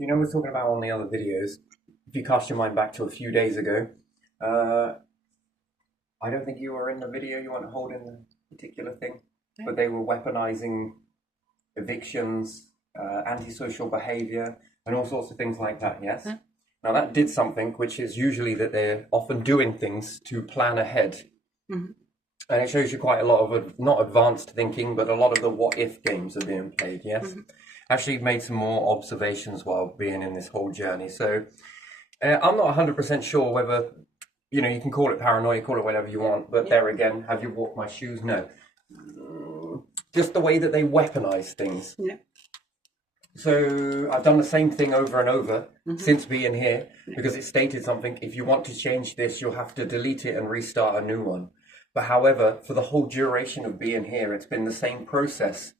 You know, we were talking about on the other videos. If you cast your mind back to a few days ago, uh, I don't think you were in the video. You weren't holding the particular thing, but they were weaponizing evictions, antisocial behavior, and all sorts of things like that. Yes. Huh? Now that did something, which is usually that they're often doing things to plan ahead, Mhm. and it shows you quite a lot of not advanced thinking, but a lot of the what if games are being played. Yes. Actually made some more observations while being in this whole journey. So I'm not 100% sure whether, you can call it paranoia, call it whatever you want, but there again, have you walked my shoes? No. Just the way that they weaponize things. Yeah. So I've done the same thing over and over since being here, because it stated something, if you want to change this, you'll have to delete it and restart a new one. But however, for the whole duration of being here, it's been the same process.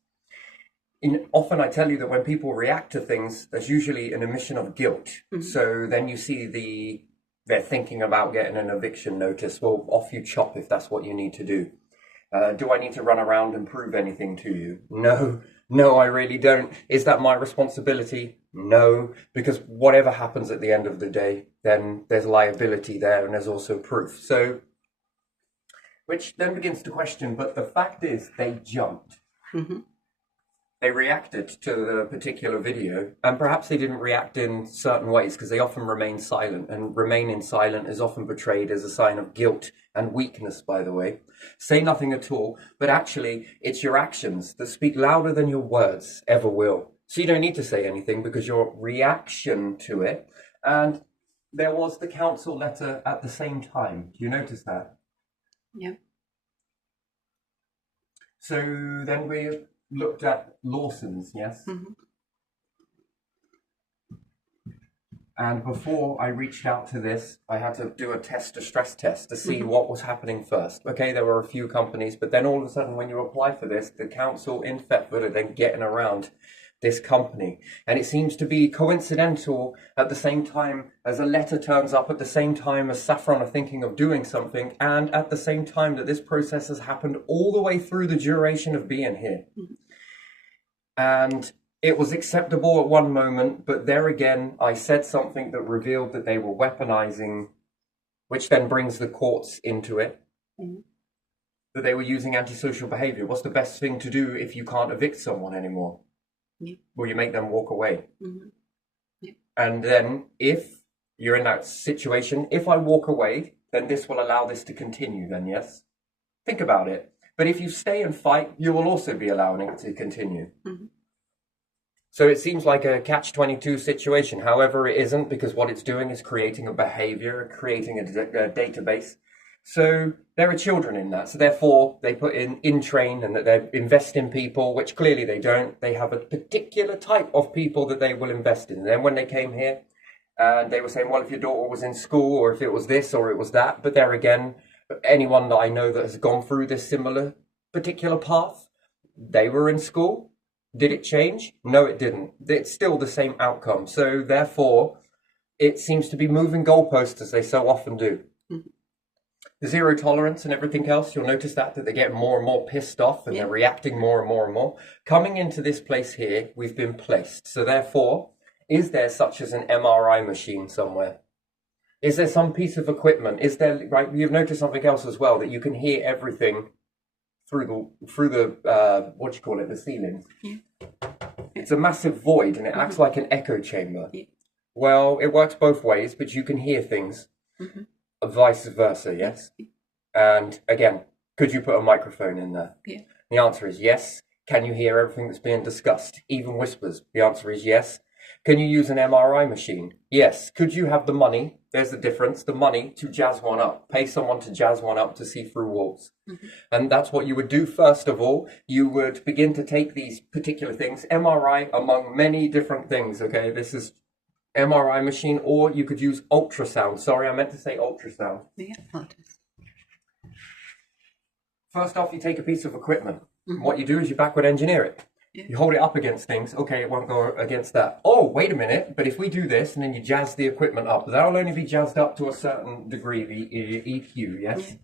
Often I tell you that when people react to things, there's usually an emission of guilt. So then you see they're thinking about getting an eviction notice. Well, off you chop if that's what you need to do. Do I need to run around and prove anything to you? No, I really don't. Is that my responsibility? No, because whatever happens at the end of the day, then there's liability there and there's also proof. So, which then begins to question, but the fact is they jumped. They reacted to the particular video, and perhaps they didn't react in certain ways because they often remain silent, and remaining silent is often portrayed as a sign of guilt and weakness, by the way. Say nothing at all, but actually it's your actions that speak louder than your words ever will. So you don't need to say anything because your reaction to it, and there was the council letter at the same time. Do you notice that? Yeah. So then we looked at Lawson's, yes? And before I reached out to this, I had to do a stress test to see what was happening first. Okay, there were a few companies, but then all of a sudden when you apply for this, the council in Thetford are then getting around this company. And it seems to be coincidental at the same time as a letter turns up, at the same time as Saffron are thinking of doing something, and at the same time that this process has happened all the way through the duration of being here. And it was acceptable at one moment, but there again, I said something that revealed that they were weaponizing, which then brings the courts into it, that they were using antisocial behavior. What's the best thing to do if you can't evict someone anymore? Yeah. Well, you make them walk away. Yeah. And then if you're in that situation, if I walk away, then this will allow this to continue then, yes? Think about it. But if you stay and fight, you will also be allowing it to continue. So it seems like a catch-22 situation. However, it isn't, because what it's doing is creating a behavior, creating a database. So there are children in that. So therefore, they put in train and that they invest in people, which clearly they don't. They have a particular type of people that they will invest in. And then when they came here, and they were saying, well, if your daughter was in school, or if it was this, or it was that. But there again, anyone that I know that has gone through this similar particular path, they were in school. Did it change? No, it didn't. It's still the same outcome. So therefore, it seems to be moving goalposts as they so often do. The zero tolerance and everything else, you'll notice that they get more and more pissed off and they're reacting more and more and more. Coming into this place here, we've been placed. So therefore, is there such as an MRI machine somewhere? Is there some piece of equipment? Is there, right, you've noticed something else as well, that you can hear everything through the what do you call it, the ceiling. It's a massive void and it acts like an echo chamber. Well, it works both ways, but you can hear things. Vice versa, yes? And again, could you put a microphone in there? Yeah. The answer is yes. Can you hear everything that's being discussed, even whispers? The answer is yes. Can you use an MRI machine? Yes. Could you have the money? There's the difference, the money to jazz one up. Pay someone to jazz one up to see through walls. And that's what you would do first of all. You would begin to take these particular things, MRI among many different things, okay? This is MRI machine, or you could use ultrasound. Sorry, I meant to say ultrasound. Yeah. First off, you take a piece of equipment. What you do is you backward engineer it. You hold it up against things. Okay, it won't go against that. Oh, wait a minute. But if we do this and then you jazz the equipment up, that'll only be jazzed up to a certain degree, the EQ, yes?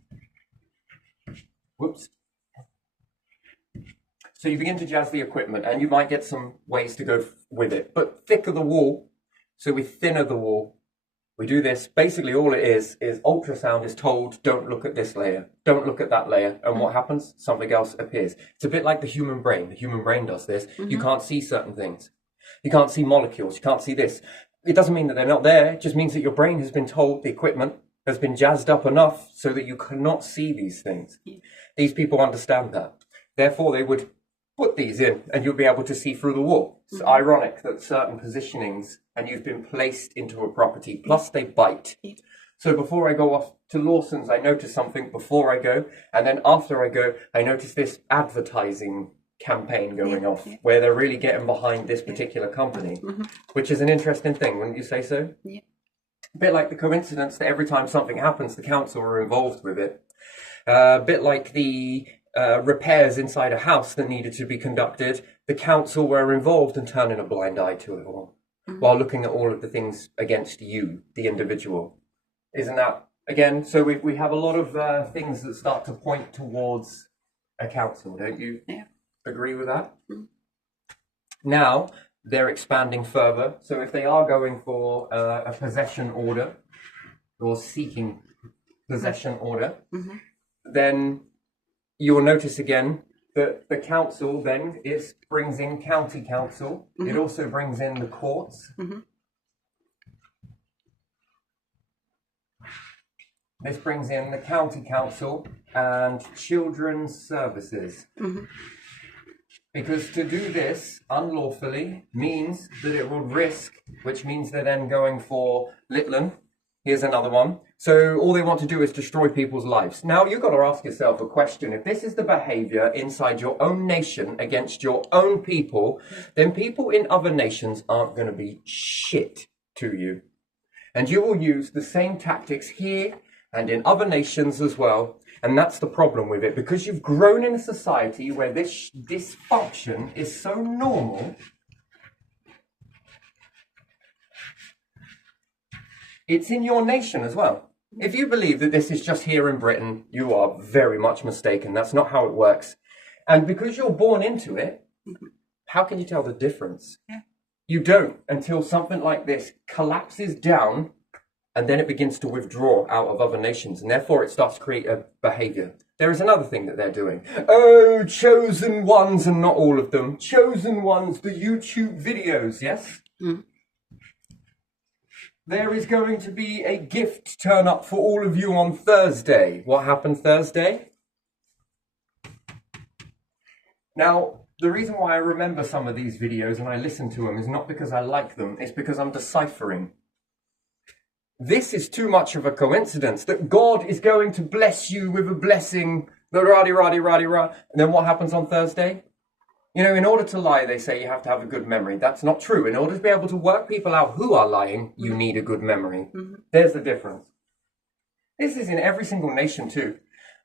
Whoops. So you begin to jazz the equipment and you might get some ways to go with it. But thicker the wall, So we thinner the wall. We do this. Basically, all it is ultrasound is told, don't look at this layer, don't look at that layer. And what happens? Something else appears. It's a bit like the human brain. The human brain does this. You can't see certain things. You can't see molecules. You can't see this. It doesn't mean that they're not there. It just means that your brain has been told, the equipment has been jazzed up enough so that you cannot see these things. These people understand that. Therefore, they would put these in and you'll be able to see through the wall. It's ironic that certain positionings and you've been placed into a property, plus they bite. So before I go off to Lawson's, I notice something before I go, and then after I go, I notice this advertising campaign going off where they're really getting behind this particular company, which is an interesting thing, wouldn't you say so? Yeah. A bit like the coincidence that every time something happens, the council are involved with it. A bit like the repairs inside a house that needed to be conducted, the council were involved in turning a blind eye to it all, while looking at all of the things against you, the individual. Isn't that, again, so we have a lot of things that start to point towards a council, don't you? Yeah. Agree with that? Now, they're expanding further. So if they are going for a possession order, or seeking possession order, then you will notice again that the council then brings in county council. It also brings in the courts. This brings in the county council and children's services. Because to do this unlawfully means that it will risk, which means they're then going for Litland. Here's another one. So all they want to do is destroy people's lives. Now you've got to ask yourself a question. If this is the behavior inside your own nation against your own people, then people in other nations aren't going to be shit to you. And you will use the same tactics here and in other nations as well. And that's the problem with it, because you've grown in a society where this dysfunction is so normal. It's in your nation as well. If you believe that this is just here in Britain, you are very much mistaken. That's not how it works. And because you're born into it, how can you tell the difference? Yeah. You don't until something like this collapses down, and then it begins to withdraw out of other nations, and therefore it starts to create a behavior. There is another thing that they're doing. Oh, chosen ones, and not all of them. Chosen ones, the YouTube videos, yes? There is going to be a gift turn up for all of you on Thursday. What happened Thursday? Now, the reason why I remember some of these videos and I listen to them is not because I like them, it's because I'm deciphering. This is too much of a coincidence that God is going to bless you with a blessing, the rah-de-rah-de-rah-de-rah. And then what happens on Thursday? You know, in order to lie, they say you have to have a good memory. That's not true. In order to be able to work people out who are lying, you need a good memory. There's the difference. This is in every single nation too.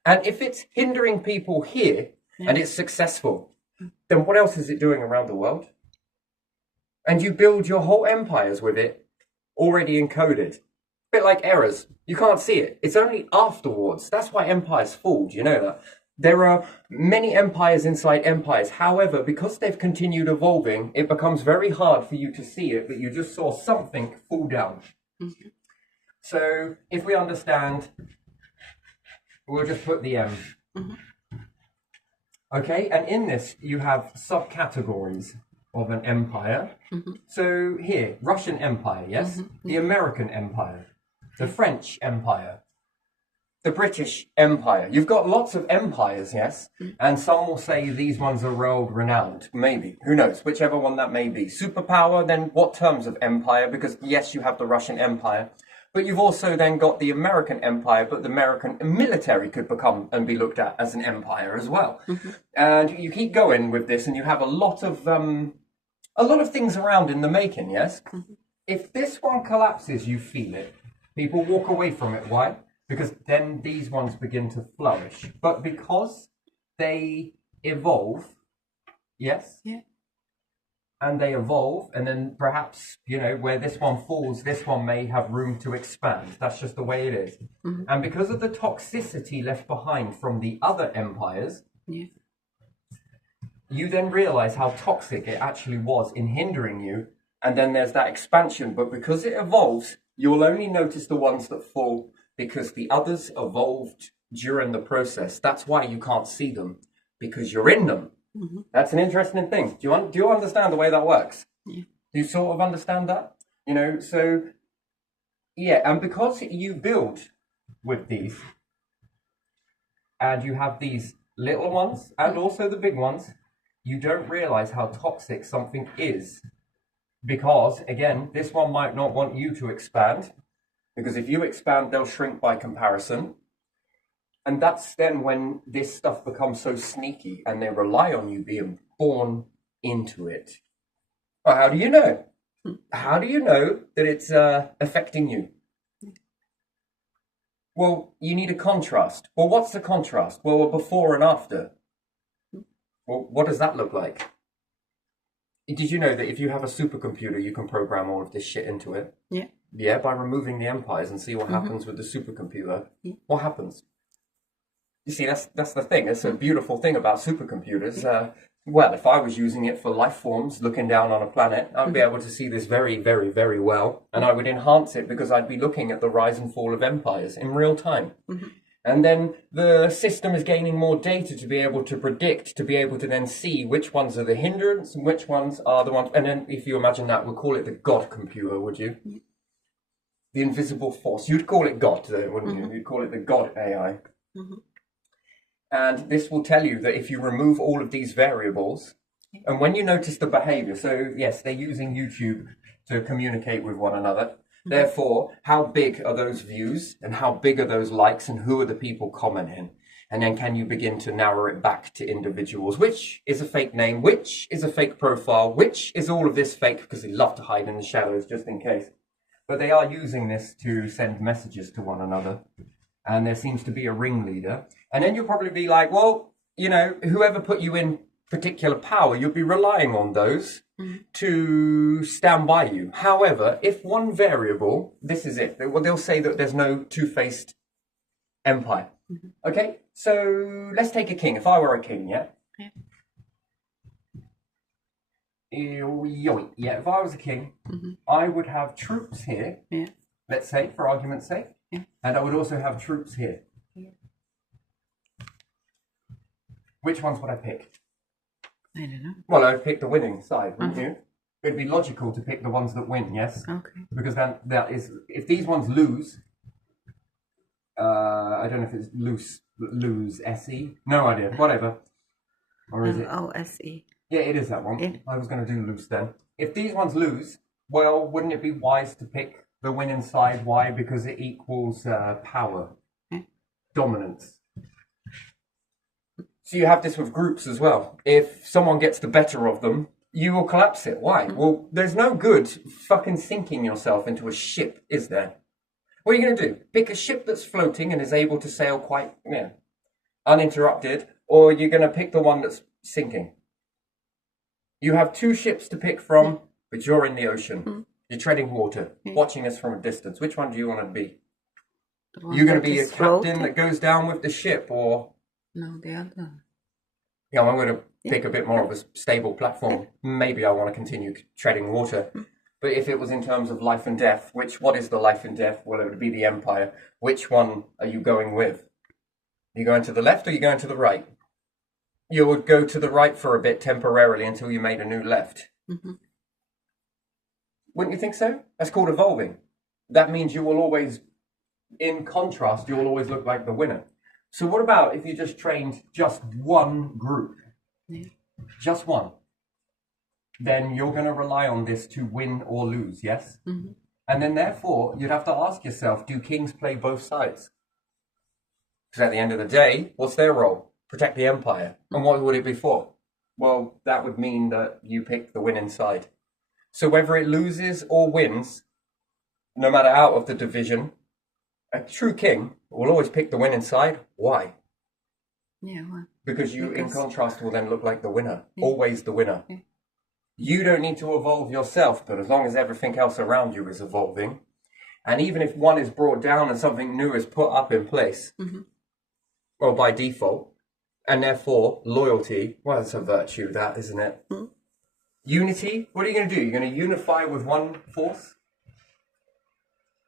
And if it's hindering people here and it's successful, then what else is it doing around the world? And you build your whole empires with it already encoded. A bit like errors. You can't see it. It's only afterwards. That's why empires fall. Do you know that? There are many empires inside empires. However, because they've continued evolving, it becomes very hard for you to see it, but you just saw something fall down. So if we understand, we'll just put the M. Okay, and in this you have subcategories of an empire. So here, Russian Empire, yes? The American Empire, the French Empire, the British Empire. You've got lots of empires, yes? And some will say these ones are world renowned. Maybe. Who knows? Whichever one that may be. Superpower, then what terms of empire? Because yes, you have the Russian Empire. But you've also then got the American Empire, but the American military could become and be looked at as an empire as well. And you keep going with this and you have a lot of things around in the making, yes? If this one collapses, you feel it. People walk away from it. Why? Because then these ones begin to flourish. But because they evolve, yes? Yeah. And they evolve, and then perhaps, you know, where this one falls, this one may have room to expand. That's just the way it is. And because of the toxicity left behind from the other empires, you then realize how toxic it actually was in hindering you And then there's that expansion, but because it evolves, you'll only notice the ones that fall because the others evolved during the process. That's why you can't see them, because you're in them. Mm-hmm. That's an interesting thing. Do you understand the way that works? Yeah. Do you sort of understand that? You know, so yeah, and because you build with these, and you have these little ones and also the big ones, you don't realize how toxic something is. Because, again, this one might not want you to expand, because if you expand, they'll shrink by comparison. And that's then when this stuff becomes so sneaky and they rely on you being born into it. Well, how do you know? How do you know that it's affecting you? Well, you need a contrast. Well, what's the contrast? Well, a before and after. Well, what does that look like? Did you know that if you have a supercomputer, you can program all of this shit into it? Yeah. Yeah, by removing the empires and see what happens with the supercomputer. Yeah. What happens? You see, that's the thing. It's a beautiful thing about supercomputers. Well, if I was using it for life forms, looking down on a planet, I'd be able to see this very, very, very well. And I would enhance it because I'd be looking at the rise and fall of empires in real time. Mm-hmm. And then the system is gaining more data to be able to predict, to be able to then see which ones are the hindrance and which ones are the ones. And then if you imagine that, we'll call it the God computer, would you? Yeah. The invisible force. You'd call it God, wouldn't you? You'd call it the God AI. Mm-hmm. And this will tell you that if you remove all of these variables, and when you notice the behavior, so yes, they're using YouTube to communicate with one another. Therefore, how big are those views and how big are those likes and who are the people commenting? And then can you begin to narrow it back to individuals? Which is a fake name? Which is a fake profile? Which is all of this fake? Because they love to hide in the shadows just in case. But they are using this to send messages to one another. And there seems to be a ringleader. And then you'll probably be like, well, you know, whoever put you in particular power, you'll be relying on those to stand by you. However, if one variable, this is it, they'll say that there's no two-faced empire. Mm-hmm. Okay, so let's take a king. If I were a king, yeah? Yeah, if I was a king, I would have troops here, let's say, for argument's sake, and I would also have troops here. Which ones would I pick? I don't know. Well, I'd pick the winning side, wouldn't you? It'd be logical to pick the ones that win, yes? Okay. Because then that is, if these ones lose, I don't know if it's lose SE. No idea. Whatever. Or is it? Oh, SE. Yeah, it is that one. Yeah. I was going to do loose then. If these ones lose, well, wouldn't it be wise to pick the winning side? Why? Because it equals power, dominance. So you have this with groups as well. If someone gets the better of them, you will collapse it. Why? Well, there's no good fucking sinking yourself into a ship, is there? What are you going to do? Pick a ship that's floating and is able to sail quite uninterrupted, or you're going to pick the one that's sinking? You have two ships to pick from, but you're in the ocean. You're treading water, watching us from a distance. Which one do you want to be? You're going to be a captain that goes down with the ship, or... No, the other. Yeah, I'm going to pick a bit more of a stable platform. Maybe I want to continue treading water. But if it was in terms of life and death, what is the life and death? Well, it would be the empire. Which one are you going with? Are you going to the left or are you going to the right? You would go to the right for a bit temporarily until you made a new left. Mm-hmm. Wouldn't you think so? That's called evolving. That means you will always, in contrast, you will always look like the winner. So what about if you just trained just one group? Just one. Then you're going to rely on this to win or lose, yes? Mm-hmm. And then therefore, you'd have to ask yourself, do kings play both sides? Because at the end of the day, what's their role? Protect the empire. And what would it be for? Well, that would mean that you pick the winning side. So whether it loses or wins, no matter out of the division, a true king will always pick the winning side. Why? Yeah, why? Because you, in contrast, will then look like the winner. Always the winner. You don't need to evolve yourself, but as long as everything else around you is evolving, and even if one is brought down and something new is put up in place, well, by default, and therefore loyalty, well, it's a virtue, that, isn't it? Unity, what are you going to do? You're going to unify with one force?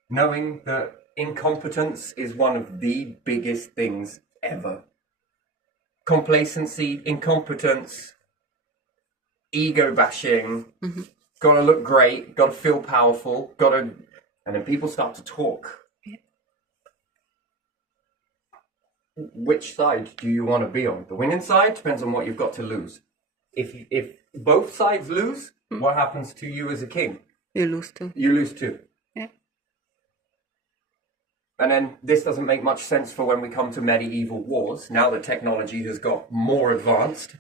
Knowing that incompetence is one of the biggest things ever. Complacency, incompetence, ego bashing, gotta look great, gotta feel powerful, and then people start to talk. Yeah. Which side do you want to be on? The winning side depends on what you've got to lose. If both sides lose, what happens to you as a king? You lose too. You lose too. Yeah. And then this doesn't make much sense for when we come to medieval wars, now that technology has got more advanced.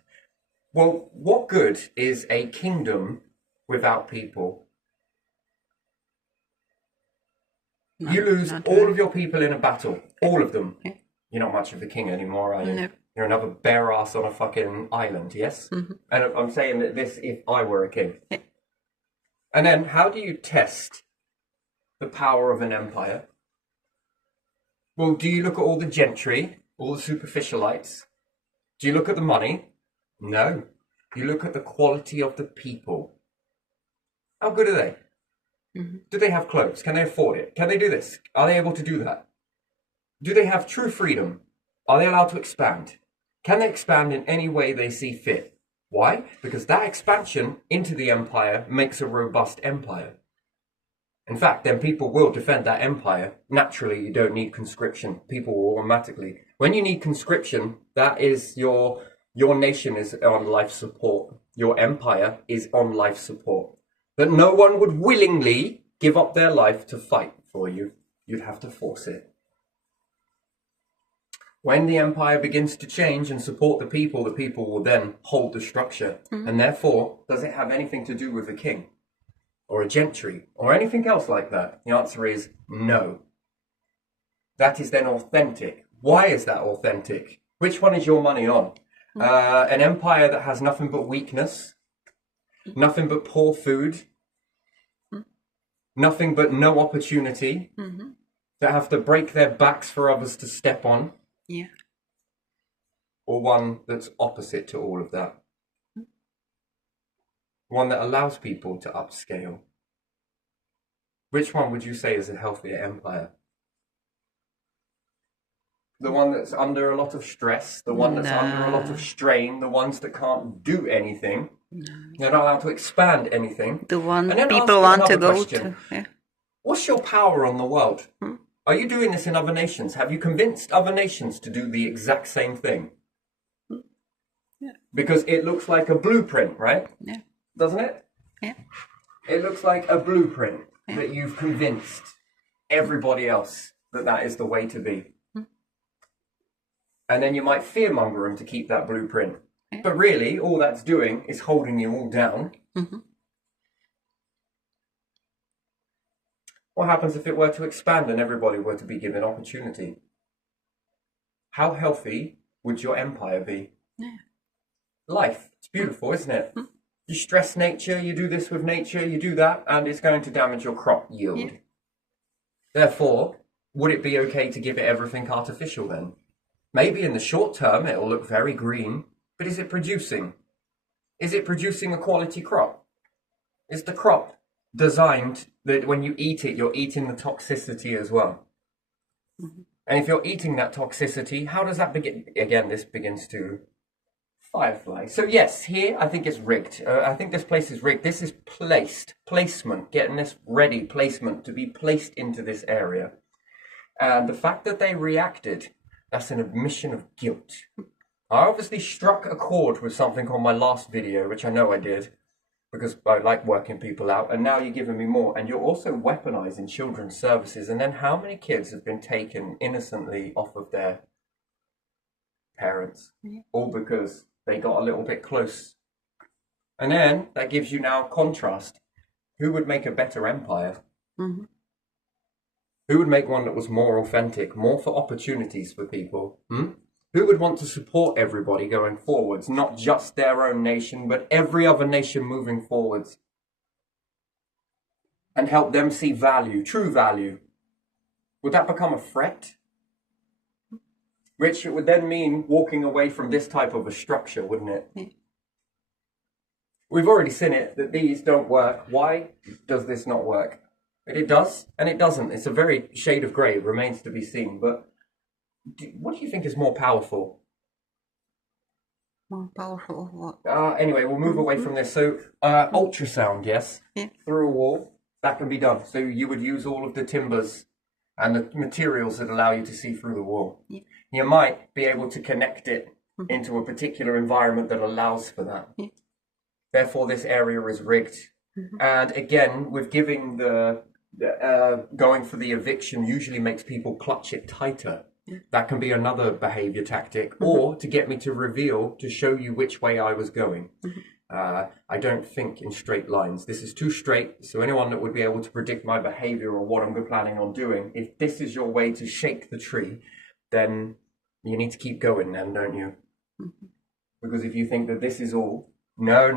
Well, what good is a kingdom without people? You lose all of your people in a battle. All of them. Yeah. You're not much of a king anymore, are you? No. You're another bare ass on a fucking island, yes? And I'm saying that this if I were a king. Yeah. And then how do you test the power of an empire? Well, do you look at all the gentry, all the superficialites? Do you look at the money? No. You look at the quality of the people. How good are they? Do they have clothes? Can they afford it? Can they do this? Are they able to do that? Do they have true freedom? Are they allowed to expand? Can they expand in any way they see fit? Why? Because that expansion into the empire makes a robust empire. In fact, then people will defend that empire. Naturally, you don't need conscription. People will automatically. When you need conscription, that is your nation is on life support. Your empire is on life support. That no one would willingly give up their life to fight for you. You'd have to force it. When the empire begins to change and support the people will then hold the structure. And therefore, does it have anything to do with a king? Or a gentry, or anything else like that? The answer is no. That is then authentic. Why is that authentic? Which one is your money on? An empire that has nothing but weakness, nothing but poor food, nothing but no opportunity, that have to break their backs for others to step on, Yeah. or one that's opposite to all of that? One that allows people to upscale. Which one would you say is a healthier empire? The one that's under a lot of stress, the one that's under a lot of strain, the ones that can't do anything, they're not allowed to expand anything. The one And then people ask want to another go question. to. Yeah. What's your power on the world? Are you doing this in other nations? Have you convinced other nations to do the exact same thing? Yeah. Because it looks like a blueprint, right? Yeah. Doesn't it? Yeah. It looks like a blueprint that you've convinced everybody else that is the way to be. And then you might fearmonger them to keep that blueprint. But really, all that's doing is holding you all down. What happens if it were to expand and everybody were to be given opportunity? How healthy would your empire be? Yeah. Life. It's beautiful, isn't it? You stress nature, you do this with nature, you do that, and it's going to damage your crop yield. Yeah. Therefore, would it be okay to give it everything artificial then? Maybe in the short term it'll look very green, but is it producing? Is it producing a quality crop? Is the crop designed that when you eat it, you're eating the toxicity as well? And if you're eating that toxicity, how does that begin? Again, this begins to Firefly. So yes, here I think it's rigged. I think this place is rigged. This is placement, getting this ready, placement to be placed into this area. And the fact that they reacted, that's an admission of guilt. I obviously struck a chord with something on my last video, which I know I did, because I like working people out, and now you're giving me more. And you're also weaponizing children's services. And then how many kids have been taken innocently off of their parents? All because they got a little bit close. And then that gives you now contrast. Who would make a better empire? Who would make one that was more authentic, more for opportunities for people? Who would want to support everybody going forwards, not just their own nation, but every other nation moving forwards? And help them see value, true value. Would that become a threat? Which would then mean walking away from this type of a structure, wouldn't it? we've already seen it, that these don't work. Why does this not work? But it does, and it doesn't. It's a very shade of grey. It remains to be seen. But what do you think is more powerful? More powerful of what? Anyway, we'll move away from this. So, ultrasound, yes? Yeah. Through a wall, that can be done. So you would use all of the timbers and the materials that allow you to see through the wall. Yeah. You might be able to connect it into a particular environment that allows for that. Yeah. Therefore, this area is rigged. And again, with giving going for the eviction usually makes people clutch it tighter. That can be another behavior tactic, or to get me to reveal, to show you which way I was going. I don't think in straight lines. This is too straight, so anyone that would be able to predict my behavior or what I'm planning on doing, if this is your way to shake the tree, then you need to keep going then, don't you? Because if you think that this is all, no.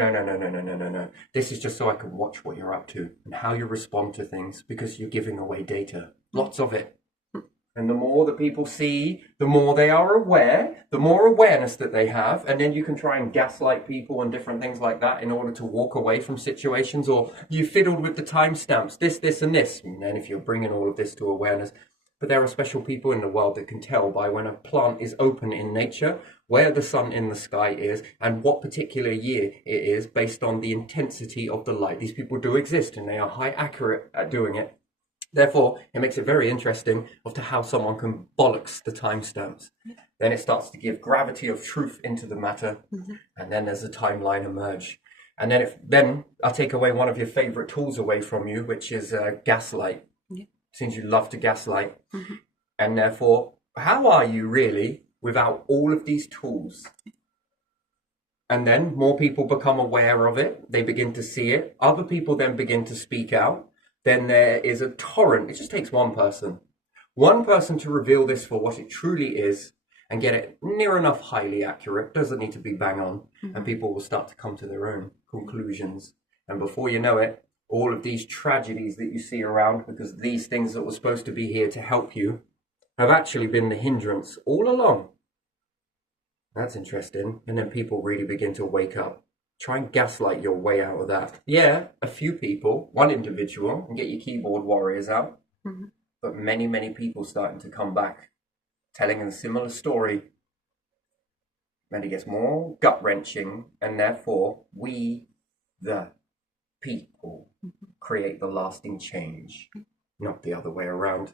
This is just so I can watch what you're up to and how you respond to things, because you're giving away data. Lots of it. And the more that people see, the more they are aware, the more awareness that they have. And then you can try and gaslight people and different things like that in order to walk away from situations. Or you fiddled with the timestamps, this, and this. And then if you're bringing all of this to awareness. But there are special people in the world that can tell by when a plant is open in nature, where the sun in the sky is, and what particular year it is based on the intensity of the light. These people do exist, and they are high accurate at doing it. Therefore, it makes it very interesting as to how someone can bollocks the timestamps. Then it starts to give gravity of truth into the matter, and then there's a timeline emerge. And then I'll take away one of your favorite tools away from you, which is gaslight. Since you love to gaslight. And therefore, how are you really without all of these tools? And then more people become aware of it. They begin to see it. Other people then begin to speak out. Then there is a torrent. It just takes one person to reveal this for what it truly is and get it near enough highly accurate. Doesn't need to be bang on. And people will start to come to their own conclusions. And before you know it, all of these tragedies that you see around, because these things that were supposed to be here to help you have actually been the hindrance all along. That's interesting. And then people really begin to wake up. Try and gaslight your way out of that. Yeah, a few people, one individual, and get your keyboard warriors out. But many, many people starting to come back, telling a similar story. And it gets more gut-wrenching, and therefore, we, the people, create the lasting change, not the other way around.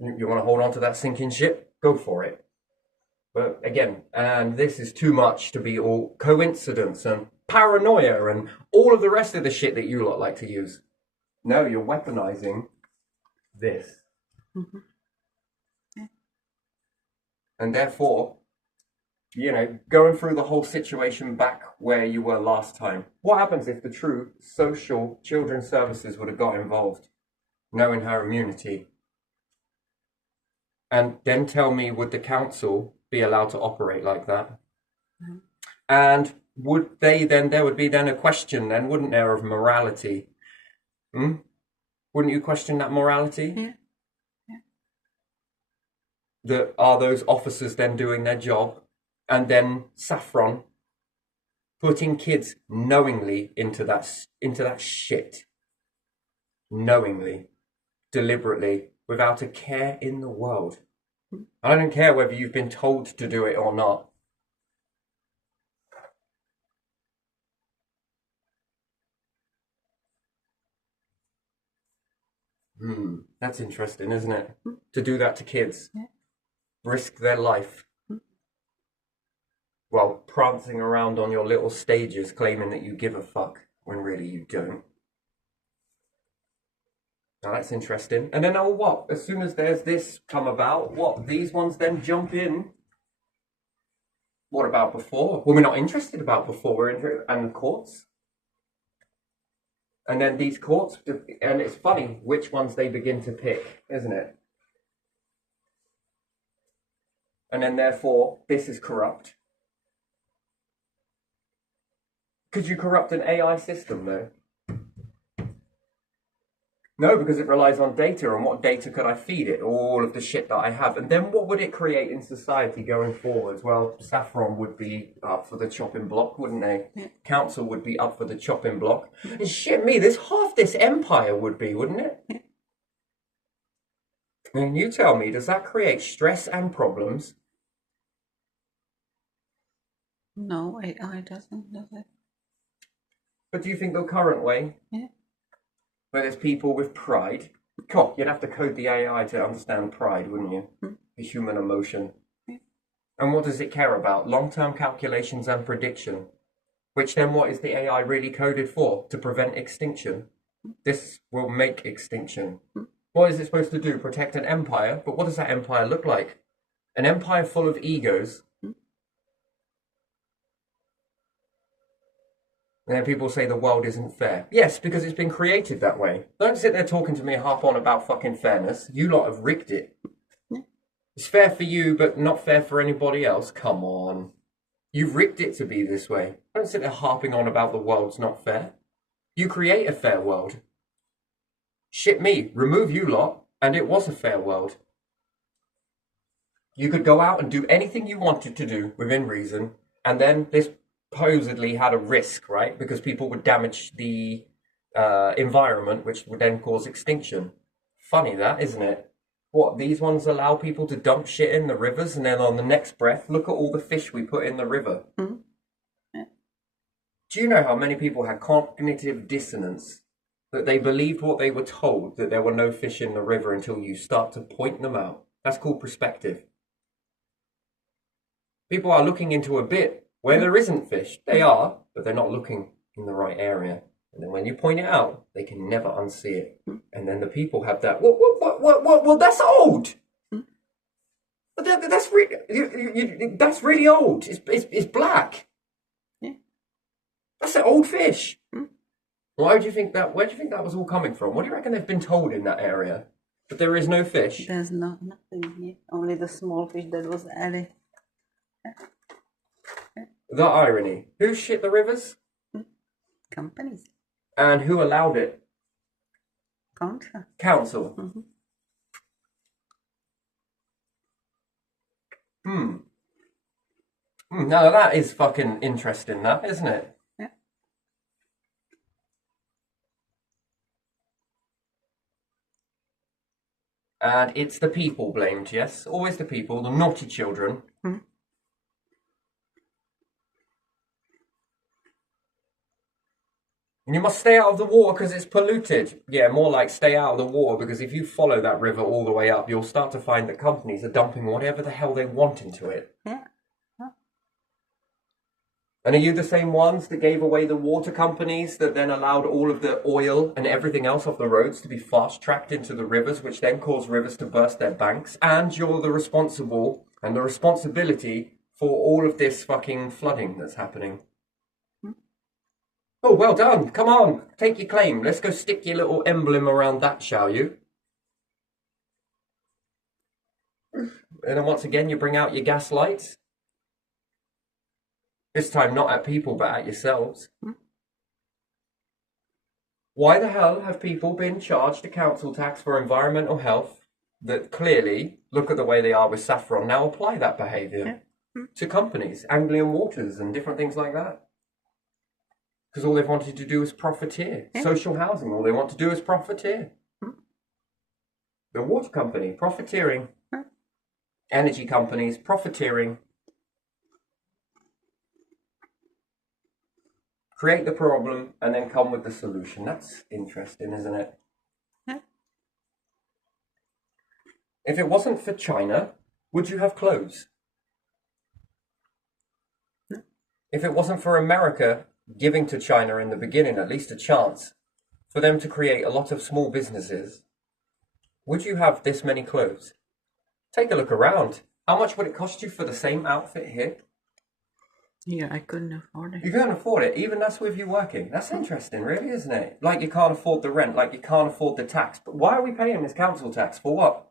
You want to hold on to that sinking ship? Go for it. But again, and this is too much to be all coincidence and paranoia and all of the rest of the shit that you lot like to use. No, you're weaponizing this. And therefore, going through the whole situation back where you were last time. What happens if the true social children's services would have got involved, knowing her immunity? And then tell me, would the council be allowed to operate like that? And would they then, there would be then a question then, wouldn't there, of morality? Wouldn't you question that morality? Yeah. That are those officers then doing their job? And then Saffron putting kids knowingly into that shit. Knowingly, deliberately, without a care in the world. I don't care whether you've been told to do it or not. That's interesting, isn't it? To do that to kids. Risk their life. While prancing around on your little stages claiming that you give a fuck when really you don't. Now that's interesting. And then, as soon as there's this come about, these ones then jump in. What about before? Well, we're not interested about before, we're interested in the courts. And then these courts, and it's funny which ones they begin to pick, isn't it? And then therefore, this is corrupt. Could you corrupt an AI system, though? No, because it relies on data, and what data could I feed it? All of the shit that I have. And then what would it create in society going forwards? Well, Saffron would be up for the chopping block, wouldn't they? Yeah. Council would be up for the chopping block. And shit me, this half this empire would be, wouldn't it? Yeah. And you tell me, does that create stress and problems? No, AI doesn't, does it? But do you think the current way, Yeah. where there's people with pride, God, you'd have to code the AI to understand pride, wouldn't you? The human emotion. Yeah. And what does it care about? Long-term calculations and prediction. Which then what is the AI really coded for? To prevent extinction. This will make extinction. What is it supposed to do? Protect an empire? But what does that empire look like? An empire full of egos. And then people say the world isn't fair. Yes, because it's been created that way. Don't sit there talking to me and harp on about fucking fairness. You lot have rigged it. It's fair for you, but not fair for anybody else. Come on. You've rigged it to be this way. Don't sit there harping on about the world's not fair. You create a fair world. Shit me, remove you lot, and it was a fair world. You could go out and do anything you wanted to do within reason, and then this supposedly had a risk, right? Because people would damage the environment, which would then cause extinction. Funny that, isn't it? What, these ones allow people to dump shit in the rivers, and then on the next breath, look at all the fish we put in the river. Mm-hmm. Yeah. Do you know how many people had cognitive dissonance? That they believed what they were told, that there were no fish in the river until you start to point them out. That's called perspective. People are looking into a bit where there isn't fish. They are, but they're not looking in the right area. And then when you point it out, they can never unsee it. And then the people have that, well, that's old. But that's really old. It's black. Yeah. That's an old fish. Where do you think that was all coming from? What do you reckon they've been told in that area? That there is no fish? There's nothing here. Only the small fish that was added. The irony. Who shit the rivers? Companies. And who allowed it? Council. Now that is fucking interesting, that, isn't it? Yeah. And it's the people blamed, yes? Always the people, the naughty children. And you must stay out of the water because it's polluted. Yeah, more like stay out of the water, because if you follow that river all the way up, you'll start to find that companies are dumping whatever the hell they want into it. Yeah. And are you the same ones that gave away the water companies that then allowed all of the oil and everything else off the roads to be fast-tracked into the rivers, which then caused rivers to burst their banks? And you're the responsible and the responsibility for all of this fucking flooding that's happening. Oh, well done. Come on, take your claim. Let's go stick your little emblem around that, shall you? And then once again, you bring out your gas lights. This time not at people, but at yourselves. Why the hell have people been charged a council tax for environmental health that clearly, look at the way they are with Saffron, now apply that behaviour to companies, Anglian Waters and different things like that? Because all they've wanted to do is profiteer. Social housing, all they want to do is profiteer. The water company, profiteering. Energy companies, profiteering. Create the problem and then come with the solution. That's interesting, isn't it? Yeah. If it wasn't for China, would you have clothes? No. If it wasn't for America giving to China in the beginning at least a chance for them to create a lot of small businesses, would you have this many clothes? Take a look around. How much would it cost you for the same outfit here? Yeah, I couldn't afford it. You can't afford it, even that's with you working. That's interesting, really, isn't it? Like you can't afford the rent, like you can't afford the tax. But why are we paying this council tax? For what?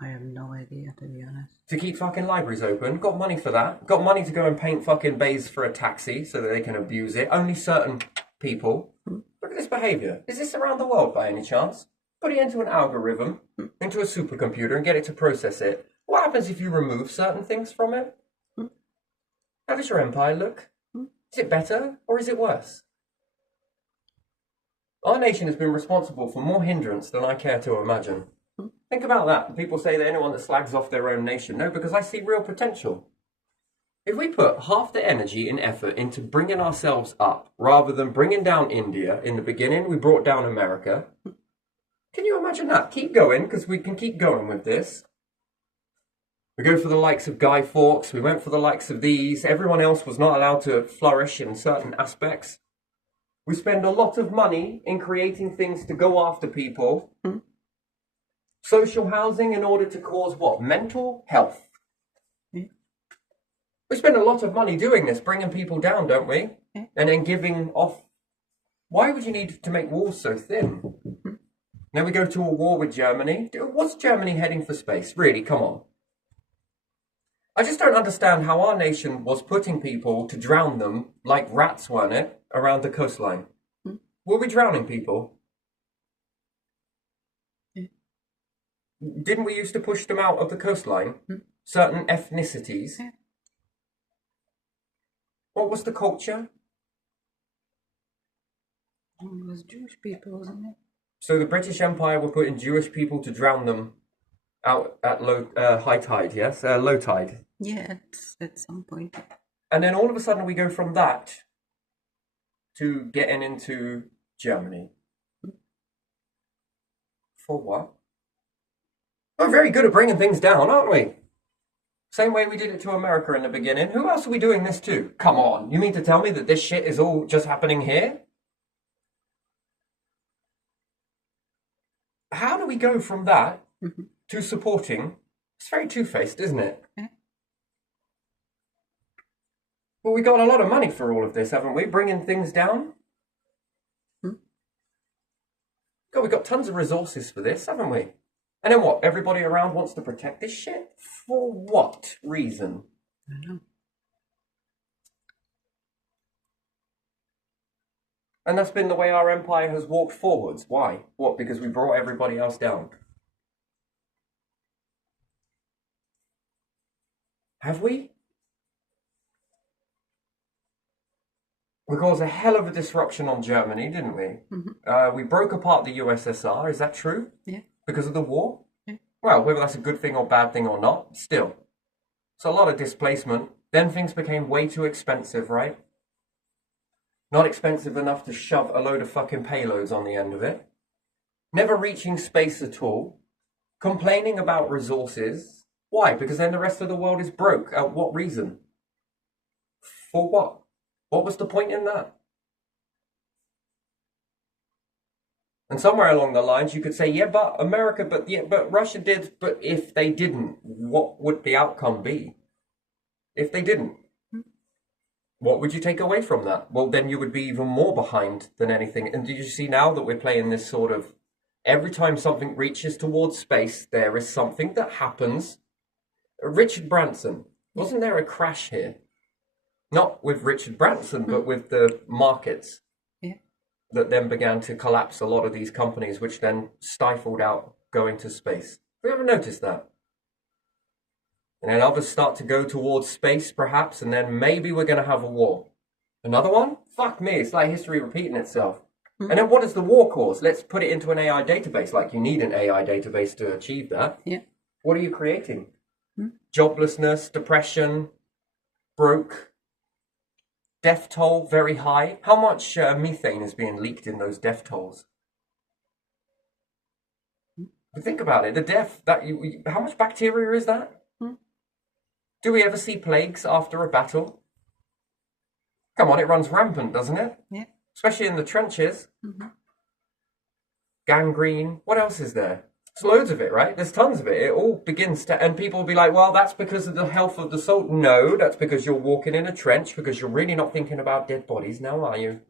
I have no idea, to be honest. To keep fucking libraries open. Got money for that. Got money to go and paint fucking bays for a taxi so that they can abuse it. Only certain people. Look at this behavior. Is this around the world by any chance? Put it into an algorithm, into a supercomputer, and get it to process it. What happens if you remove certain things from it? How does your empire look? Is it better or is it worse? Our nation has been responsible for more hindrance than I care to imagine. Think about that. People say that anyone that slags off their own nation. No, because I see real potential. If we put half the energy and effort into bringing ourselves up, rather than bringing down India in the beginning, we brought down America. Can you imagine that? Keep going, because we can keep going with this. We go for the likes of Guy Fawkes, we went for the likes of these. Everyone else was not allowed to flourish in certain aspects. We spend a lot of money in creating things to go after people. Social housing in order to cause what? Mental health. We spend a lot of money doing this, bringing people down, don't we? And then giving off. Why would you need to make walls so thin? Then we go to a war with Germany. What's Germany heading for space? Really, come on. I just don't understand how our nation was putting people to drown them like rats, weren't it, around the coastline? Were we drowning people? Didn't we used to push them out of the coastline? Certain ethnicities? What was the culture? It was Jewish people, wasn't it? So the British Empire were putting Jewish people to drown them out at high tide, yes? Low tide. Yeah, at some point. And then all of a sudden we go from that to getting into Germany. For what? We're very good at bringing things down, aren't we? Same way we did it to America in the beginning. Who else are we doing this to? Come on, you mean to tell me that this shit is all just happening here? How do we go from that to supporting? It's very two-faced, isn't it? Well, we got a lot of money for all of this, haven't we? Bringing things down? God, we got tons of resources for this, haven't we? And then what? Everybody around wants to protect this shit? For what reason? I don't know. And that's been the way our empire has walked forwards. Why? What? Because we brought everybody else down. Have we? We caused a hell of a disruption on Germany, didn't we? We broke apart the USSR, is that true? Yeah. Because of the war? Yeah. Well, whether that's a good thing or bad thing or not, still. It's a lot of displacement. Then things became way too expensive, right? Not expensive enough to shove a load of fucking payloads on the end of it. Never reaching space at all. Complaining about resources. Why? Because then the rest of the world is broke. What reason? For what? What was the point in that? And somewhere along the lines, you could say, yeah, but America, but Russia did, but if they didn't, what would the outcome be? If they didn't, what would you take away from that? Well, then you would be even more behind than anything. And do you see now that we're playing this sort of, every time something reaches towards space, there is something that happens. Richard Branson, wasn't there a crash here? Not with Richard Branson, but with the markets. That then began to collapse a lot of these companies, which then stifled out going to space. Have you ever noticed that? And then others start to go towards space, perhaps, and then maybe we're going to have a war. Another one? Fuck me, it's like history repeating itself. And then what does the war cause? Let's put it into an AI database. Like, you need an AI database to achieve that. Yeah. What are you creating? Joblessness, depression, broke. Death toll very high. How much methane is being leaked in those death tolls? But think about it. The death how much bacteria is that? Do we ever see plagues after a battle? Come on, it runs rampant, doesn't it? Yeah. Especially in the trenches. Gangrene. What else is there? There's loads of it, right? There's tons of it. It all begins to, and people will be like, well, that's because of the health of the soul. No, that's because you're walking in a trench, because you're really not thinking about dead bodies now, are you?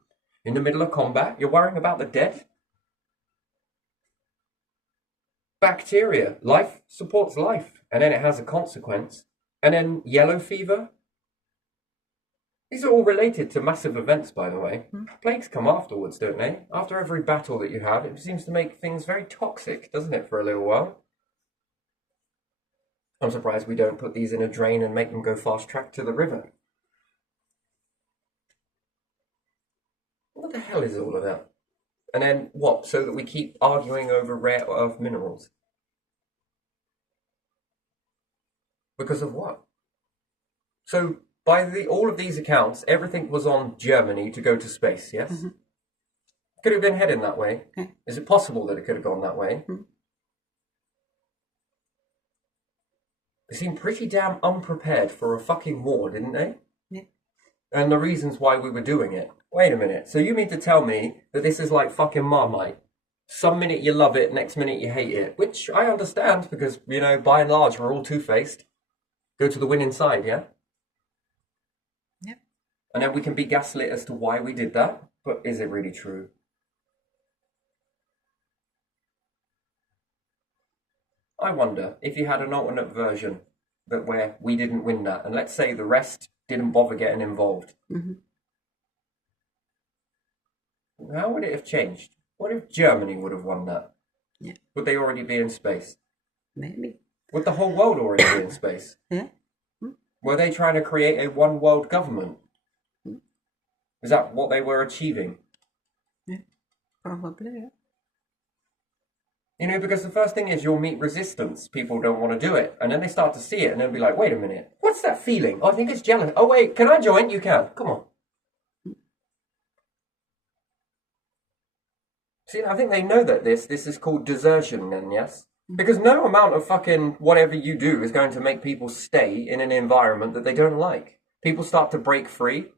In the middle of combat, you're worrying about the dead? Bacteria. Life supports life, and then it has a consequence. And then yellow fever. These are all related to massive events, by the way. Plagues come afterwards, don't they? After every battle that you have, it seems to make things very toxic, doesn't it, for a little while? I'm surprised we don't put these in a drain and make them go fast track to the river. What the hell is all of that? And then what? So that we keep arguing over rare earth minerals? Because of what? So by all of these accounts, everything was on Germany to go to space, yes? Mm-hmm. Could have been heading that way. Yeah. Is it possible that it could have gone that way? Mm. They seemed pretty damn unprepared for a fucking war, didn't they? Yeah. And the reasons why we were doing it. Wait a minute. So you mean to tell me that this is like fucking Marmite? Some minute you love it, next minute you hate it. Which I understand because, you know, by and large, we're all two-faced. Go to the winning side, yeah? Yeah. And then we can be gaslit as to why we did that. But is it really true? I wonder if you had an alternate version that where we didn't win that, and let's say the rest didn't bother getting involved. Mm-hmm. How would it have changed? What if Germany would have won that? Yeah. Would they already be in space? Maybe. Would the whole world already be in space? Yeah. Were they trying to create a one world government? Is that what they were achieving? Yeah. Probably. Yeah. You know, because the first thing is you'll meet resistance. People don't want to do it. And then they start to see it and they'll be like, wait a minute, what's that feeling? Oh, I think it's jealous. Oh, wait, can I join? You can. Come on. See, I think they know that this is called desertion then, yes? Because no amount of fucking whatever you do is going to make people stay in an environment that they don't like. People start to break free.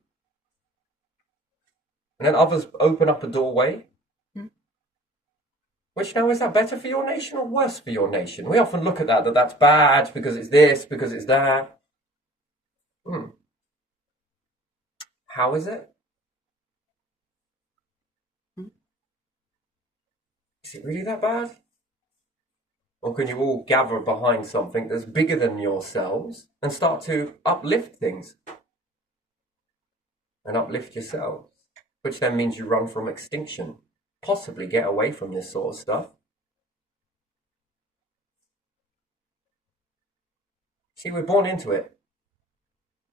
And then others open up a doorway. Which now, is that better for your nation or worse for your nation? We often look at that that's bad because it's this, because it's that. How is it? Is it really that bad? Or can you all gather behind something that's bigger than yourselves and start to uplift things? And uplift yourselves. Which then means you run from extinction. Possibly get away from this sort of stuff. See, we're born into it.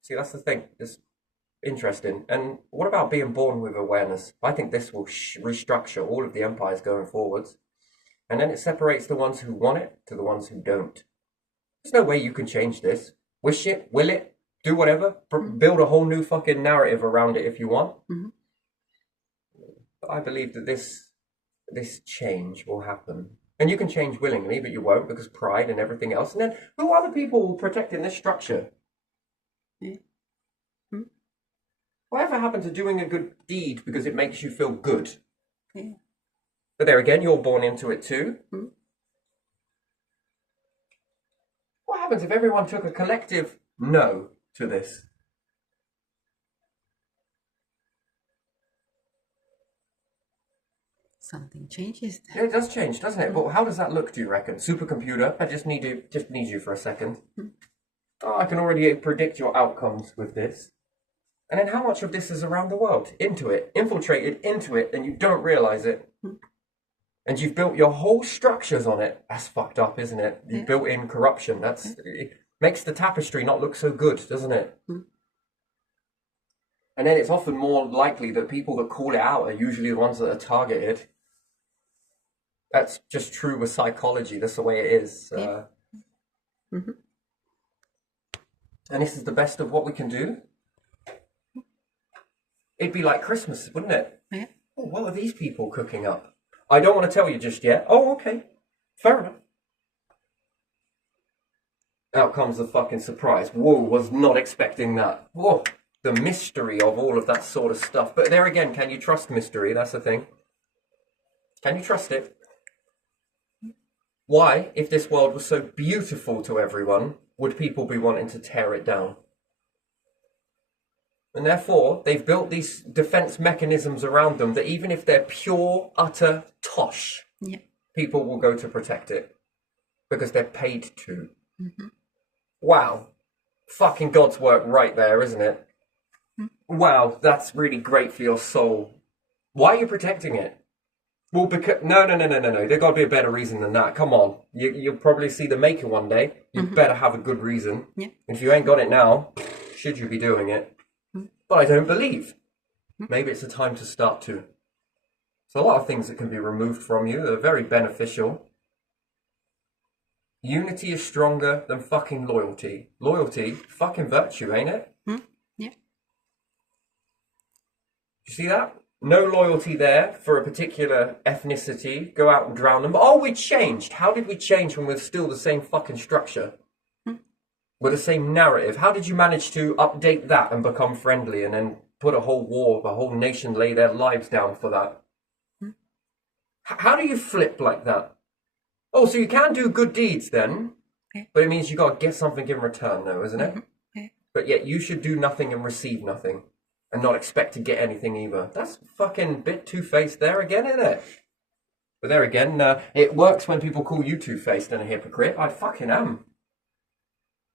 See, that's the thing. It's interesting. And what about being born with awareness? I think this will restructure all of the empires going forwards. And then it separates the ones who want it to the ones who don't. There's no way you can change this. Wish it, will it, do whatever, build a whole new fucking narrative around it if you want. Mm-hmm. I believe that this change will happen. And you can change willingly, but you won't because pride and everything else. And then who are the people protecting this structure? Yeah. Whatever happened to doing a good deed because it makes you feel good? Yeah. But there again, you're born into it too. What happens if everyone took a collective no to this? Something changes then. Yeah, it does change, doesn't it? But how does that look, do you reckon? Supercomputer, I just need you for a second. Oh, I can already predict your outcomes with this. And then how much of this is around the world? Into it, infiltrated into it, and you don't realise it. And you've built your whole structures on it. That's fucked up, isn't it? You've built in corruption. It makes the tapestry not look so good, doesn't it? And then it's often more likely that people that call it out are usually the ones that are targeted. That's just true with psychology. That's the way it is. And this is the best of what we can do. It'd be like Christmas, wouldn't it? Yeah. Oh, what are these people cooking up? I don't want to tell you just yet. Oh, okay. Fair enough. Out comes the fucking surprise. Whoa, was not expecting that. Whoa, the mystery of all of that sort of stuff. But there again, can you trust mystery? That's the thing. Can you trust it? Why, if this world was so beautiful to everyone, would people be wanting to tear it down? And therefore, they've built these defense mechanisms around them that even if they're pure, utter tosh, people will go to protect it because they're paid to. Wow. Fucking God's work right there, isn't it? Wow, that's really great for your soul. Why are you protecting it? Well, because no. There got to be a better reason than that. Come on, you'll probably see the maker one day. You better have a good reason. Yeah. If you ain't got it now, should you be doing it? But I don't believe. Maybe it's a time to start to. There's a lot of things that can be removed from you that are very beneficial. Unity is stronger than fucking loyalty. Loyalty, fucking virtue, ain't it? Yeah. You see that? No loyalty there for a particular ethnicity. Go out and drown them. Oh, we changed. How did we change when we're still the same fucking structure? With the same narrative? How did you manage to update that and become friendly and then put a whole war, a whole nation lay their lives down for that? How do you flip like that? Oh, so you can do good deeds then, but it means you got to get something in return though, isn't it? But yet you should do nothing and receive nothing and not expect to get anything either. That's fucking bit two-faced there again, isn't it? But there again, it works when people call you two-faced and a hypocrite. I fucking am.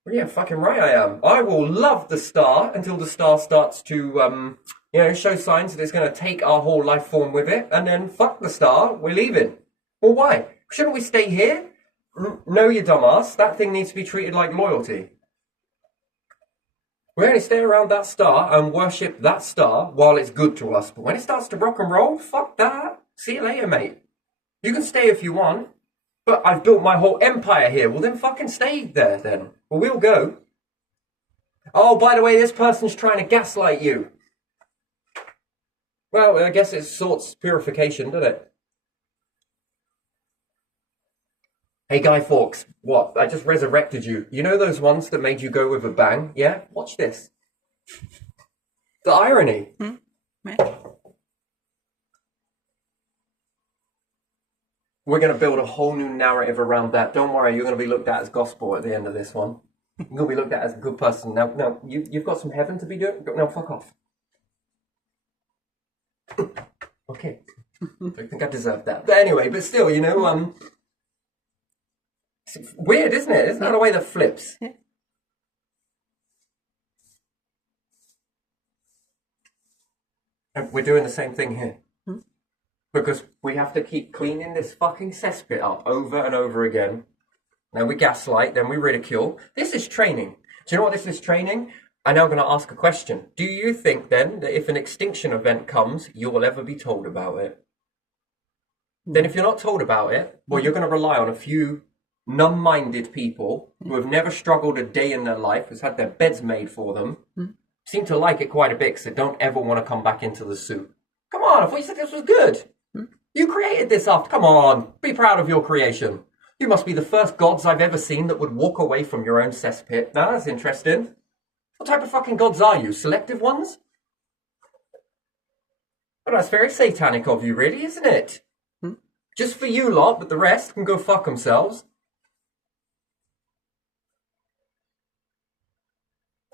Well, yeah, fucking right I am. I will love the star until the star starts to, show signs that it's going to take our whole life form with it, and then fuck the star, we're leaving. Well, why? Shouldn't we stay here? No, you dumbass. That thing needs to be treated like loyalty. We only stay around that star and worship that star while it's good to us. But when it starts to rock and roll, fuck that. See you later, mate. You can stay if you want, but I've built my whole empire here. Well, then fucking stay there then. Well, we'll go. Oh, by the way, this person's trying to gaslight you. Well, I guess it sorts purification, doesn't it? Hey, Guy Fawkes, what? I just resurrected you. You know those ones that made you go with a bang? Yeah? Watch this. The irony. Yeah. We're going to build a whole new narrative around that. Don't worry, you're going to be looked at as gospel at the end of this one. You're going to be looked at as a good person. Now, you've got some heaven to be doing. No, fuck off. Okay. I think I deserve that. But anyway, but still, it's weird, isn't it? Isn't that a way that flips? Yeah. And we're doing the same thing here. Because we have to keep cleaning this fucking cesspit up over and over again. Now we gaslight, then we ridicule. This is training. Do you know what this is training? I'm now going to ask a question. Do you think then that if an extinction event comes, you will ever be told about it? Then if you're not told about it, well, you're going to rely on a few numb-minded people who have never struggled a day in their life, who's had their beds made for them, seem to like it quite a bit because they don't ever want to come back into the suit. Come on, I thought you said this was good. You created this after. Come on, be proud of your creation. You must be the first gods I've ever seen that would walk away from your own cesspit. Now, that's interesting. What type of fucking gods are you? Selective ones? Well, that's very satanic of you, really, isn't it? Just for you lot, but the rest can go fuck themselves.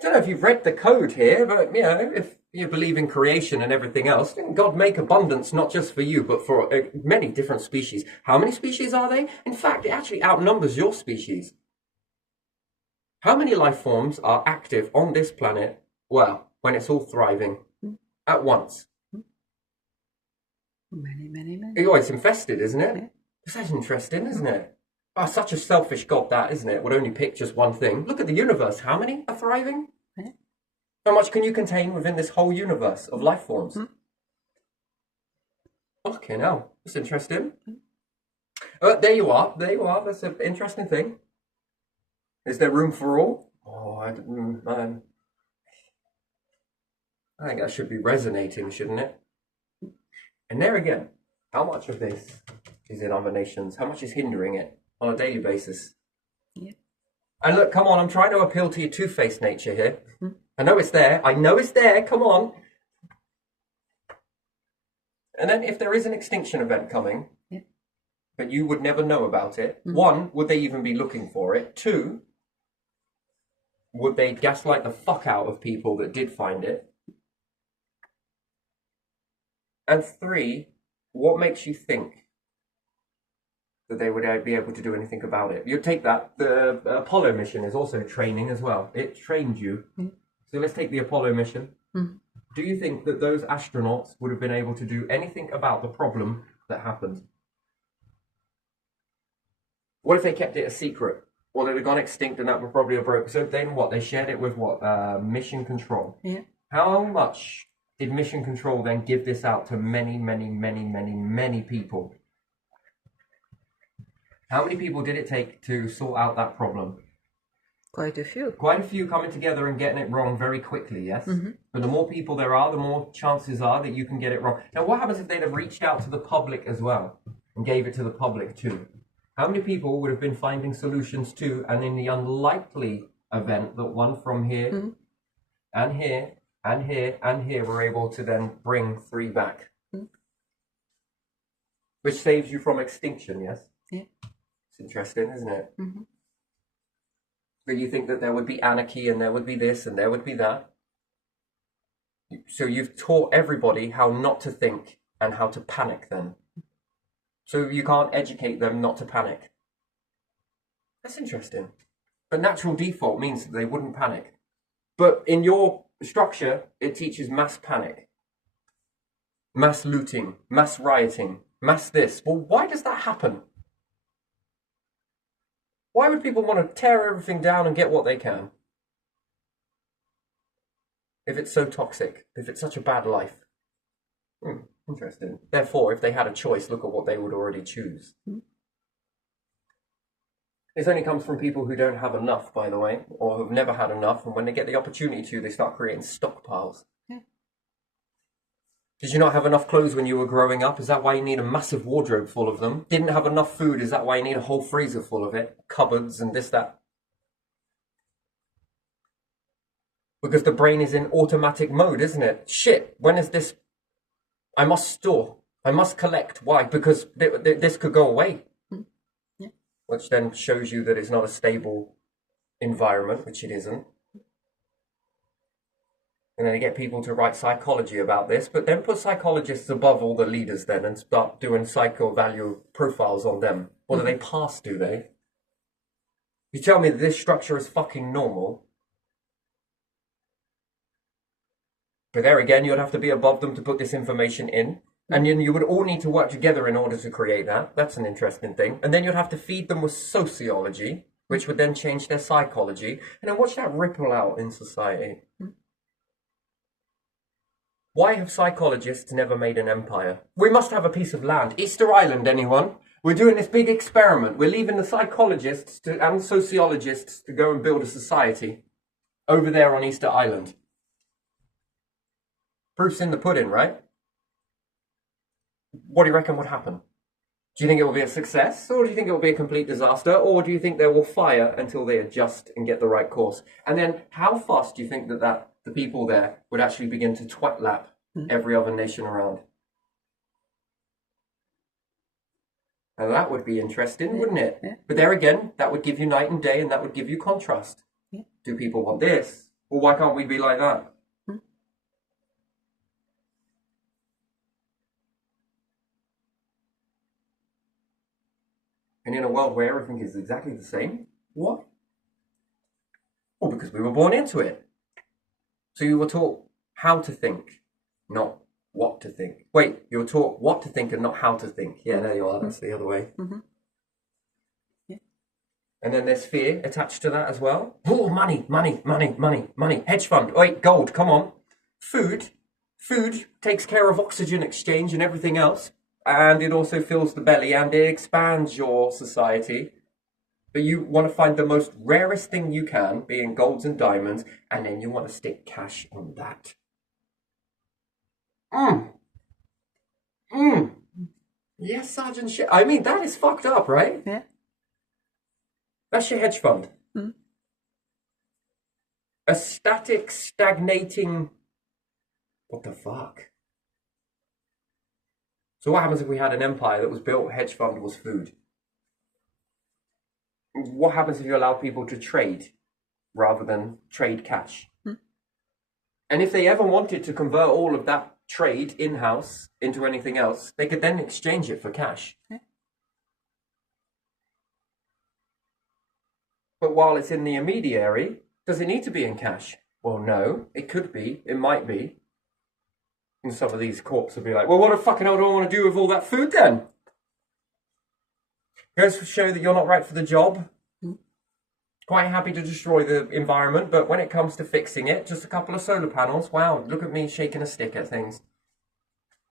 I don't know if you've read the code here, but, if you believe in creation and everything else, didn't God make abundance not just for you, but for many different species? How many species are they? In fact, it actually outnumbers your species. How many life forms are active on this planet, well, when it's all thriving, at once? Many. Oh, it's infested, isn't it? Yeah. That's interesting, isn't it? Oh, such a selfish God that, isn't it? Would only pick just one thing. Look at the universe. How many are thriving? Yeah. How much can you contain within this whole universe of life forms? Okay, now that's interesting. There you are. That's an interesting thing. Is there room for all? Oh, I think that should be resonating, shouldn't it? And there again, how much of this is in other nations? How much is hindering it on a daily basis? Yeah. And look, come on, I'm trying to appeal to your two-faced nature here. I know it's there. Come on. And then if there is an extinction event coming, but you would never know about it, one, would they even be looking for it? Two, would they gaslight the fuck out of people that did find it? And three, what makes you think that they would be able to do anything about it? You take that, the Apollo mission is also training as well. It trained you. So let's take the Apollo mission. do you think that those astronauts would have been able to do anything about the problem that happened? What if they kept it a secret? Or they'd have gone extinct and that would probably have broke. So then what? They shared it with what? Mission Control. Yeah. How much did Mission Control then give this out to many, many, many, many, many people? How many people did it take to sort out that problem? Quite a few. Quite a few coming together and getting it wrong very quickly, yes? But the more people there are, the more chances are that you can get it wrong. Now, what happens if they'd have reached out to the public as well and gave it to the public too? How many people would have been finding solutions too? And in the unlikely event that one from here and here and here and here were able to then bring 3 back. Which saves you from extinction, yes? Yeah. It's interesting, isn't it? But you think that there would be anarchy and there would be this and there would be that. So you've taught everybody how not to think and how to panic then. So you can't educate them not to panic. That's interesting. But natural default means that they wouldn't panic. But in your structure, it teaches mass panic, mass looting, mass rioting, mass this. Well, why does that happen? Why would people want to tear everything down and get what they can? If it's so toxic, if it's such a bad life. Interesting. Therefore, if they had a choice, look at what they would already choose. This only comes from people who don't have enough, by the way, or who've never had enough, and when they get the opportunity to, they start creating stockpiles. Did you not have enough clothes when you were growing up? Is that why you need a massive wardrobe full of them? Didn't have enough food? Is that why you need a whole freezer full of it? Cupboards and this, that? Because the brain is in automatic mode, isn't it? Shit, when is this? I must store. I must collect. Why? Because this could go away. Yeah. Which then shows you that it's not a stable environment, which it isn't. And then you get people to write psychology about this, but then put psychologists above all the leaders then and start doing psycho value profiles on them. What do they pass, do they? You tell me that this structure is fucking normal. But there again, you'd have to be above them to put this information in. And then you would all need to work together in order to create that. That's an interesting thing. And then you'd have to feed them with sociology, which would then change their psychology. And then watch that ripple out in society. Why have psychologists never made an empire? We must have a piece of land. Easter Island, anyone? We're doing this big experiment. We're leaving the psychologists and sociologists to go and build a society over there on Easter Island. Proof's in the pudding, right? What do you reckon would happen? Do you think it will be a success, or do you think it will be a complete disaster, or do you think they will fire until they adjust and get the right course? And then how fast do you think that the people there would actually begin to twat lap every other nation around? And that would be interesting, wouldn't it? Yeah. But there again, that would give you night and day, and that would give you contrast. Yeah. Do people want this? Well, why can't we be like that? And in a world where everything is exactly the same, what? Well, because we were born into it. So you were taught how to think, not what to think. Wait, you were taught what to think and not how to think. Yeah, there you are. That's the other way. Yeah. And then there's fear attached to that as well. Oh, money, money, money, money, money. Hedge fund. Wait, gold, come on. Food takes care of oxygen exchange and everything else. And it also fills the belly and it expands your society. But you want to find the most rarest thing you can, being golds and diamonds, and then you want to stick cash on that. Yes, Sergeant shit. I mean, that is fucked up, right? Yeah. That's your hedge fund. A static, stagnating... What the fuck? So what happens if we had an empire that was built, hedge fund was food? What happens if you allow people to trade rather than trade cash? And if they ever wanted to convert all of that trade in-house into anything else, they could then exchange it for cash. But while it's in the intermediary, does it need to be in cash? Well, no, it could be, it might be. And some of these corps will be like, well, what the fucking hell do I want to do with all that food then? Goes to show that you're not right for the job. Quite happy to destroy the environment, but when it comes to fixing it, just a couple of solar panels. Wow, look at me shaking a stick at things.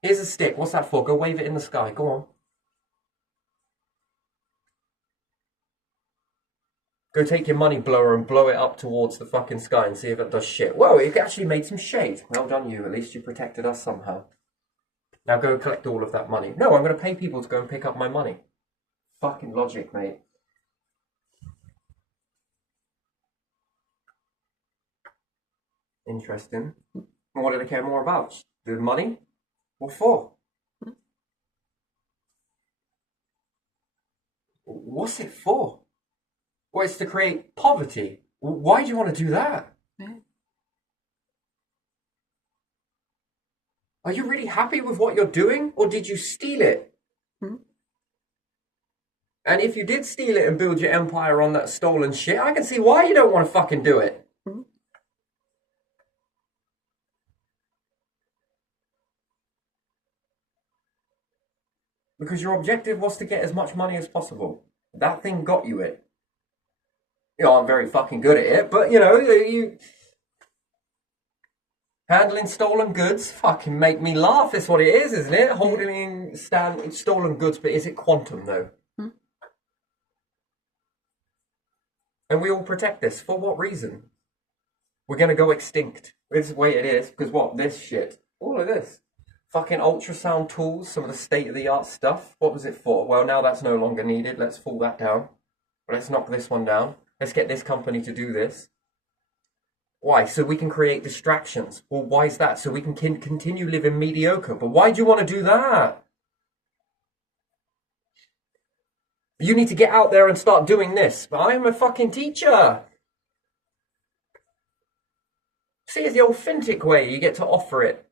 Here's a stick. What's that for? Go wave it in the sky. Go on. Go take your money blower and blow it up towards the fucking sky and see if it does shit. Whoa, it actually made some shade. Well done you. At least you protected us somehow. Now go collect all of that money. No, I'm going to pay people to go and pick up my money. Fucking logic, mate. Interesting. What do they care more about? The money? What for? What's it for? Well, it's to create poverty. Why do you want to do that? Are you really happy with what you're doing, or did you steal it? And if you did steal it and build your empire on that stolen shit, I can see why you don't want to fucking do it. Because your objective was to get as much money as possible. That thing got you it. You know, I'm very fucking good at it, but you handling stolen goods fucking make me laugh. That's what it is, isn't it? Holding stolen goods, but is it quantum though? And we all protect this. For what reason? We're going to go extinct. It's the way it is. Because what? This shit. All of this. Fucking ultrasound tools. Some of the state-of-the-art stuff. What was it for? Well, now that's no longer needed. Let's fall that down. Let's knock this one down. Let's get this company to do this. Why? So we can create distractions. Well, why is that? So we can continue living mediocre. But why do you want to do that? You need to get out there and start doing this. But I am a fucking teacher. See, it's the authentic way. You get to offer it.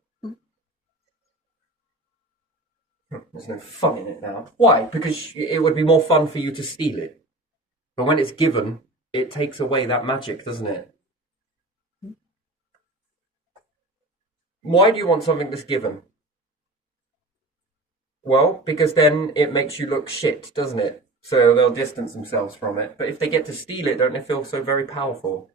There's no fun in it now. Why? Because it would be more fun for you to steal it. But when it's given, it takes away that magic, doesn't it? Why do you want something that's given? Well, because then it makes you look shit, doesn't it? So they'll distance themselves from it. But if they get to steal it, don't they feel so very powerful?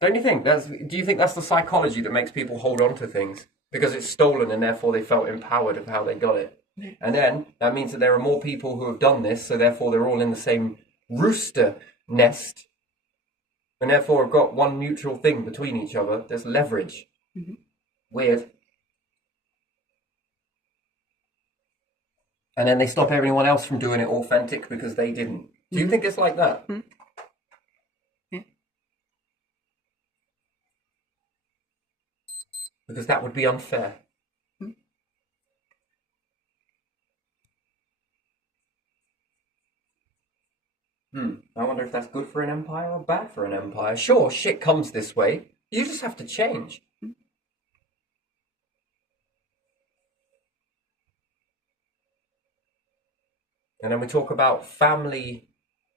Don't you think? Do you think that's the psychology that makes people hold on to things? Because it's stolen and therefore they felt empowered of how they got it. And then that means that there are more people who have done this, so therefore they're all in the same rooster nest. And therefore have got one mutual thing between each other. There's leverage. Weird. And then they stop everyone else from doing it authentic because they didn't. Do you think it's like that? Because that would be unfair. I wonder if that's good for an empire or bad for an empire. Sure, shit comes this way. You just have to change. And then we talk about family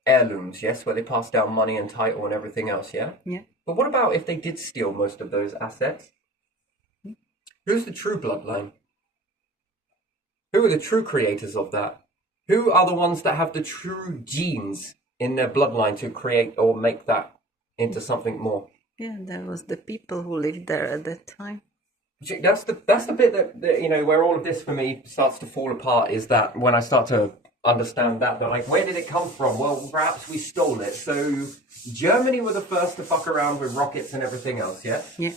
heirlooms, yes, where they pass down money and title and everything else, yeah? Yeah. But what about if they did steal most of those assets? Who's the true bloodline? Who are the true creators of that? Who are the ones that have the true genes in their bloodline to create or make that into something more? Yeah, there was the people who lived there at that time. That's the bit that where all of this for me starts to fall apart, is that when I start to understand that like, where did it come from? Well, perhaps we stole it. So Germany were the first to fuck around with rockets and everything else, yes? Yeah.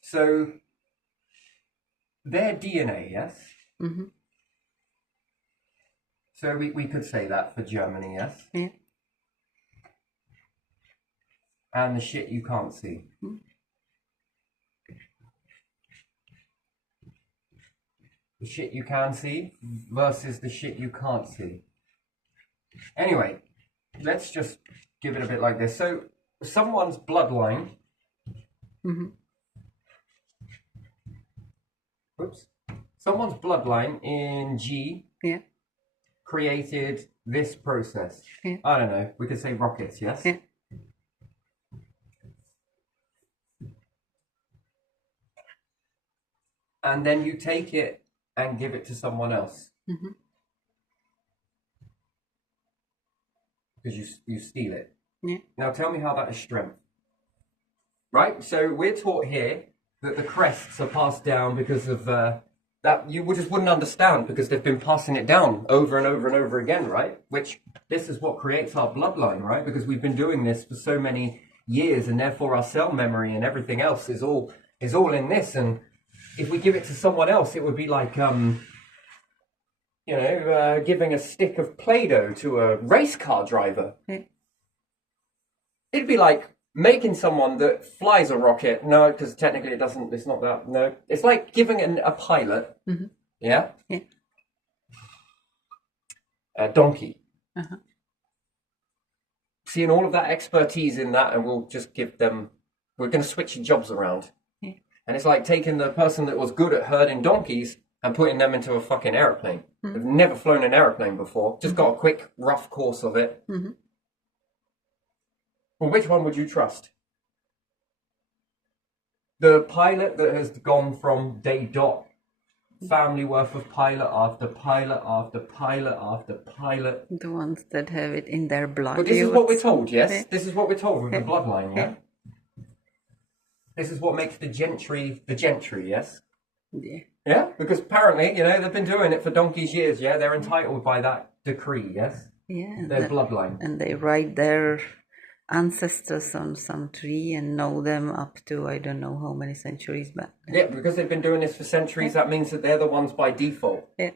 So their DNA, yes? So we could say that for Germany, yes? Yeah. And the shit you can't see. The shit you can see versus the shit you can't see. Anyway, let's just give it a bit like this. So, someone's bloodline. Someone's bloodline in G. Yeah. Created this process. Yeah. I don't know. We could say rockets, yes? Yeah. and then you take it and give it to someone else. Mm-hmm. Because you steal it. Yeah. Now tell me how that is strength. Right? So we're taught here that the crests are passed down because of that you just wouldn't understand because they've been passing it down over and over and over again, right? Which this is what creates our bloodline, right? Because we've been doing this for so many years, and therefore our cell memory and everything else is all in this. And if we give it to someone else, it would be like giving a stick of Play-Doh to a race car driver. Yeah. It'd be like making someone that flies a rocket. No, because technically it doesn't. It's not that. No, it's like giving a pilot. Mm-hmm. Yeah. Yeah. A donkey. Uh-huh. Seeing all of that expertise in that, and we'll just give them. We're going to switch jobs around. Yeah. And it's like taking the person that was good at herding donkeys and putting them into a fucking aeroplane. They've never flown an aeroplane before. Just got a quick, rough course of it. Mm-hmm. Well, which one would you trust? The pilot that has gone from day dot, family worth of pilot after pilot after pilot after pilot. The ones that have it in their blood. But this is what we're told, yes? Yeah. This is what we're told with the Yeah. bloodline, yeah? Yeah. This is what makes the gentry, yes? Yeah. Yeah? Because apparently, they've been doing it for donkey's years, yeah? They're entitled by that decree, yes? Yeah. Their bloodline. And they write their ancestors on some tree and know them up to I don't know how many centuries back. Yeah, because they've been doing this for centuries, that means that they're the ones by default. Yeah.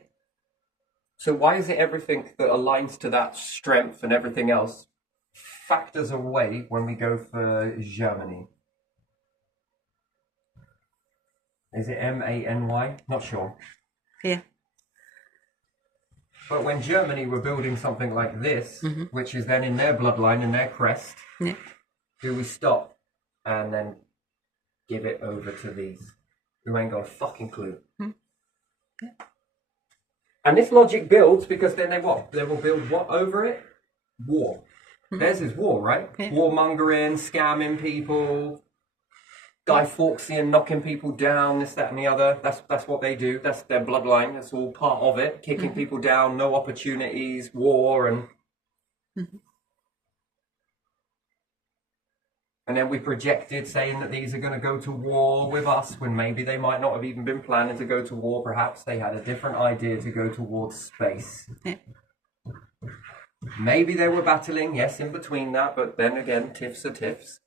So why is it everything that aligns to that strength and everything else factors away when we go for Germany? Is it Many? Not sure. Yeah. But when Germany were building something like this, which is then in their bloodline and their crest, Yeah. do we stop and then give it over to these who ain't got a fucking clue? Yeah. And this logic builds because then they will build what over it? War. Theirs is war, right? Yeah. Warmongering, scamming people, Guy Fawkesian knocking people down, this, that, and the other. That's what they do. That's their bloodline. That's all part of it. Kicking people down, no opportunities, war, and and then we projected saying that these are going to go to war with us when maybe they might not have even been planning to go to war. Perhaps they had a different idea to go towards space. Yeah. Maybe they were battling, yes, in between that, but then again, tiffs are tiffs.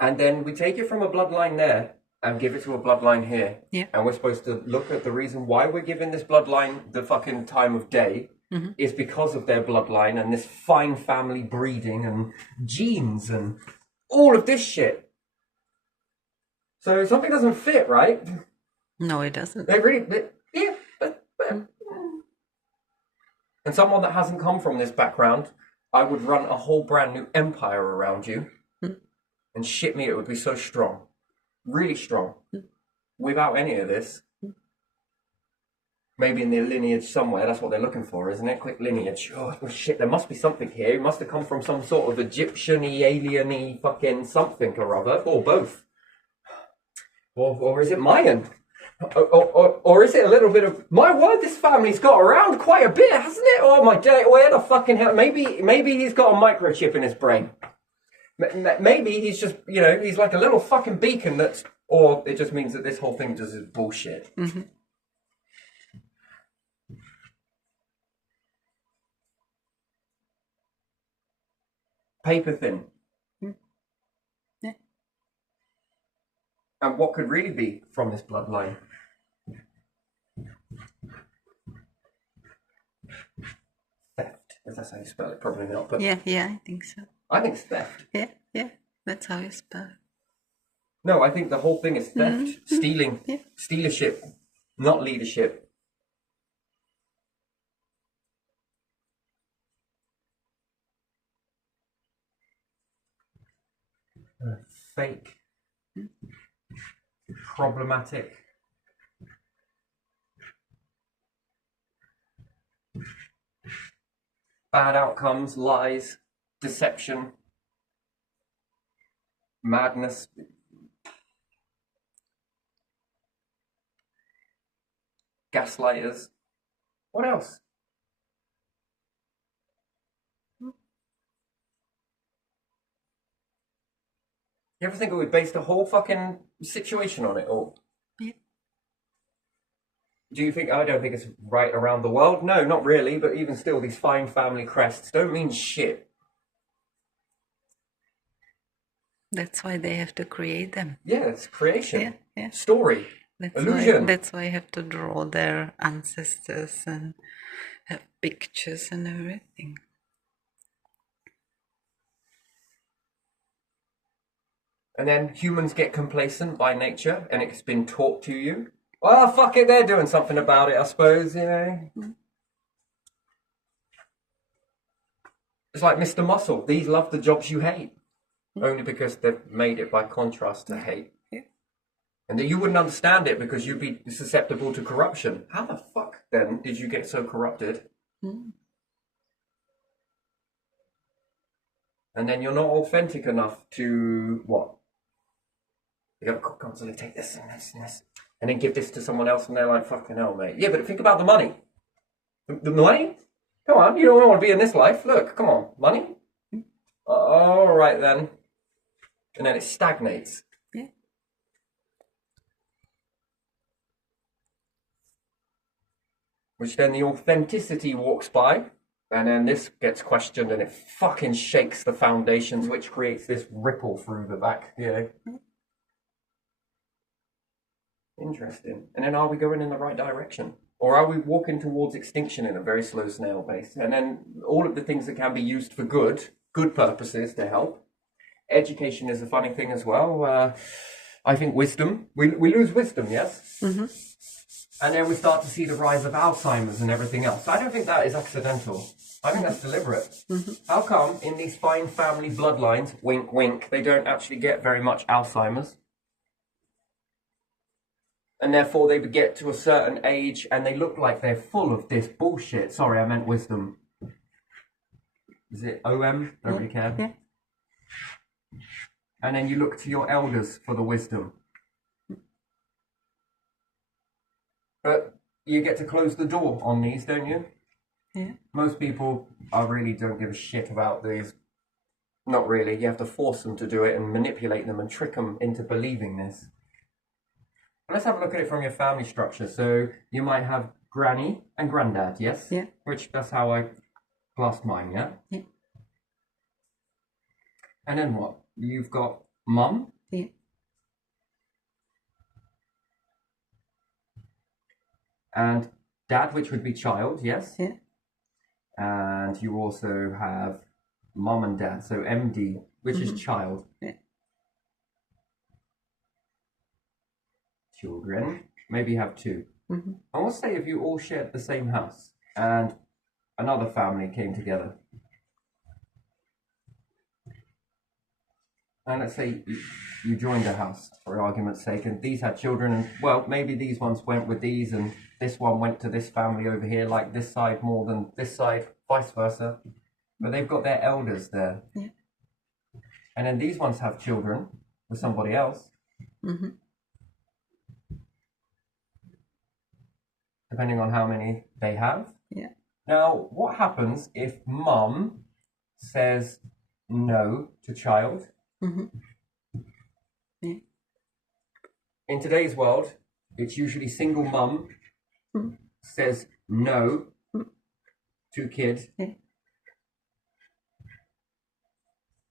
And then we take it from a bloodline there and give it to a bloodline here. Yeah. And we're supposed to look at the reason why we're giving this bloodline the fucking time of day is because of their bloodline and this fine family breeding and genes and all of this shit. So something doesn't fit, right? No, it doesn't. They really, yeah. And someone that hasn't come from this background, I would run a whole brand new empire around you. And shit me, it would be so strong. Really strong. Without any of this. Maybe in their lineage somewhere, that's what they're looking for, isn't it? Quick lineage. Oh, shit, there must be something here. It must have come from some sort of Egyptian-y, alien-y fucking something or other. Or both. Or is it Mayan? Or is it a little bit of... My word, this family's got around quite a bit, hasn't it? Oh my day, where the fucking hell... Maybe he's got a microchip in his brain. Maybe he's just, he's like a little fucking beacon that's, or it just means that this whole thing just is bullshit. Paper thin. Yeah. And what could really be from this bloodline? Theft, if that's how you spell it, probably not, but Yeah, I think so. I think it's theft. Yeah, that's how you spell it. No, I think the whole thing is theft, stealing, Yeah. stealership, not leadership. Fake, problematic, bad outcomes, lies, deception, madness. gaslighters. What else? You ever think we based a whole fucking situation on it all? Yeah. Do you think, I don't think it's right around the world? No, not really, but even still, these fine family crests don't mean shit. That's why they have to create them. Yeah, it's creation. Yeah, yeah. Story. Illusion. That's why I have to draw their ancestors and have pictures and everything. And then humans get complacent by nature, and it's been taught to you. Well, fuck it, they're doing something about it, I suppose, you know. It's like Mr. Muscle. These love the jobs you hate. Only because they've made it by contrast to hate. Yeah. And that you wouldn't understand it because you'd be susceptible to corruption. How the fuck, then, did you get so corrupted? And then you're not authentic enough to, what? You gotta constantly take this and this and this. And then give this to someone else and they're like, fucking hell, mate. Yeah, but think about the money. The money? Come on, you don't want to be in this life. Look, come on, money? All right, then. And then it stagnates. Yeah. Which then the authenticity walks by, and then this gets questioned, and it fucking shakes the foundations, which creates this ripple through the back. Yeah. Interesting. And then are we going in the right direction? Or are we walking towards extinction in a very slow snail pace? And then all of the things that can be used for good purposes to help. Education is a funny thing as well. I think wisdom, we lose wisdom, yes? Mm-hmm. And then we start to see the rise of Alzheimer's and everything else. I don't think that is accidental. I think that's deliberate. Mm-hmm. How come in these fine family bloodlines, wink, wink, they don't actually get very much Alzheimer's? And therefore they get to a certain age and they look like they're full of this bullshit. Sorry, I meant wisdom. Is it OM? Don't really care. Yeah. And then you look to your elders for the wisdom. But you get to close the door on these, don't you? Yeah. Most people really don't give a shit about these. Not really. You have to force them to do it and manipulate them and trick them into believing this. Let's have a look at it from your family structure. So you might have granny and granddad, yes? Yeah. Which, that's how I classed mine, yeah? Yeah. And then what? You've got mum. Yeah. And dad, which would be child, yes? Yeah. And you also have mum and dad, so MD, which is child. Yeah. Children, maybe you have two. Mm-hmm. And let's say if you all shared the same house and another family came together. And let's say you joined a house, for argument's sake, and these had children, and well, maybe these ones went with these, and this one went to this family over here, like this side more than this side, vice versa. But they've got their elders there. Yeah. And then these ones have children with somebody else. Mm-hmm. Depending on how many they have. Yeah. Now, what happens if mum says no to child? Mm-hmm. Yeah. In today's world, it's usually single mum says no to kid. Yeah.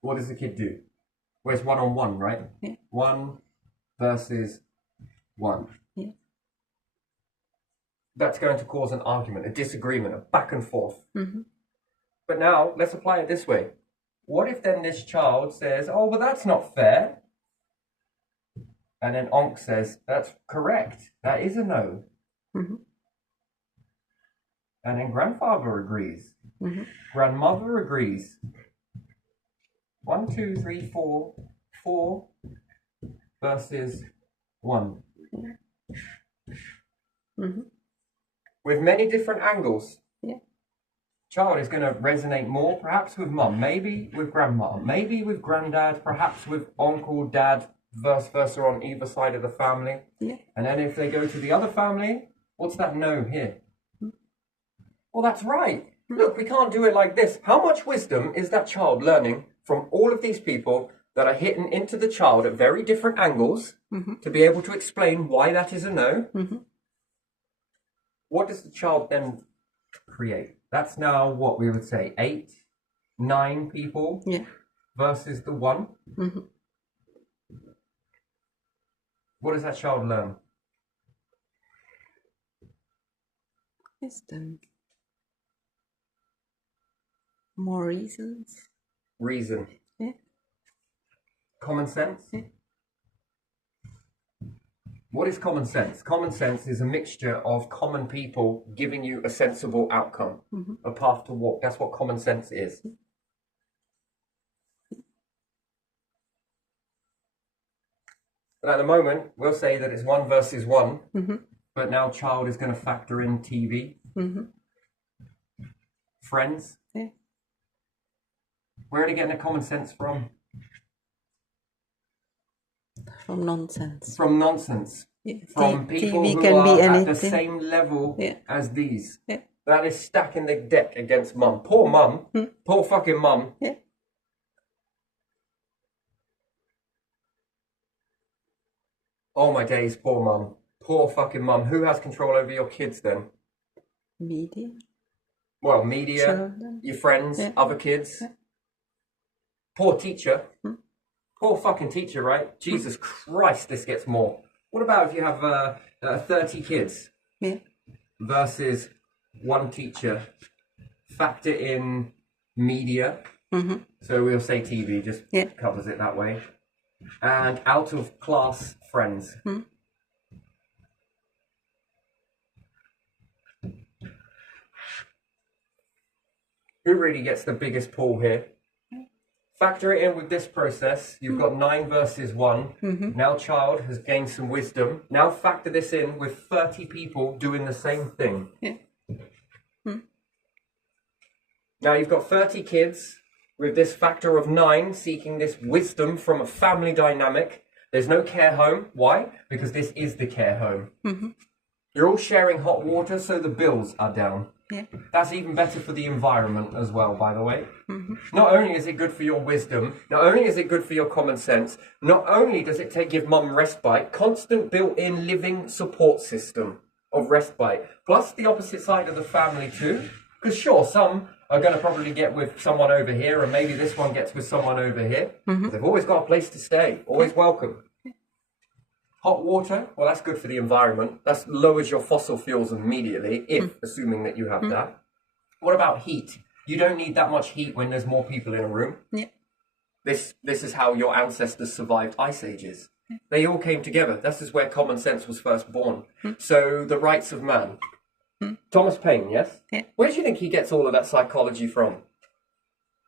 What does the kid do? Well, it's 1-on-1, right? Yeah. 1 versus 1. Yeah. That's going to cause an argument, a disagreement, a back and forth. Mm-hmm. But now, let's apply it this way. What if then this child says, oh, well, that's not fair? And then Onk says, that's correct. That is a no. Mm-hmm. And then grandfather agrees. Mm-hmm. Grandmother agrees. 1, 2, 3, 4. 4 versus 1. Mm-hmm. With many different angles. Yeah. Child is going to resonate more, perhaps with mum, maybe with grandma, maybe with granddad, perhaps with uncle, dad, vice versa on either side of the family. Yeah. And then if they go to the other family, What's that no here? Well, that's right. Look, we can't do it like this. How much wisdom is that child learning from all of these people that are hitting into the child at very different angles to be able to explain why that is a no? What does the child then create? That's now what we would say 8, 9 people versus the 1. What does that child learn? Wisdom. More reasons. Reason. Yeah. Common sense? Yeah. What is common sense? Common sense is a mixture of common people giving you a sensible outcome, a path to walk. That's what common sense is. And at the moment, we'll say that it's 1 versus 1, but now child is going to factor in TV, friends. Yeah. Where are they getting their common sense from? From nonsense. From nonsense. Yeah. From people TV who can are be at anything. the same level Yeah. as these. Yeah. That is stacking the deck against mum. Poor mum. Poor fucking mum. Yeah. Oh my days, poor mum. Poor fucking mum. Who has control over your kids then? Media. Well, media, Children. your friends, Yeah. other kids. Yeah. Poor teacher. Poor fucking teacher, right? Jesus Christ, this gets more. What about if you have 30 kids Yeah. versus 1 teacher? Factor in media. So we'll say TV, just Yeah. covers it that way. And out of class friends. Who really gets the biggest pull here? Factor it in with this process. You've got 9 versus 1. Now child has gained some wisdom. Now factor this in with 30 people doing the same thing. Yeah. Now you've got 30 kids with this factor of 9 seeking this wisdom from a family dynamic. There's no care home. Why? Because this is the care home. You're all sharing hot water, so the bills are down. Yeah. That's even better for the environment as well, by the way. Not only is it good for your wisdom, not only is it good for your common sense, not only does it give mum respite, constant built-in living support system of respite, plus the opposite side of the family too. Because sure, some are going to probably get with someone over here, and maybe this one gets with someone over here. They've always got a place to stay, always welcome. Hot water, well, that's good for the environment. That lowers your fossil fuels immediately, assuming that you have that. What about heat? You don't need that much heat when there's more people in a room. Yeah. This is how your ancestors survived ice ages. They all came together. This is where common sense was first born. So the rights of man. Thomas Paine, yes? Yeah. Where do you think he gets all of that psychology from?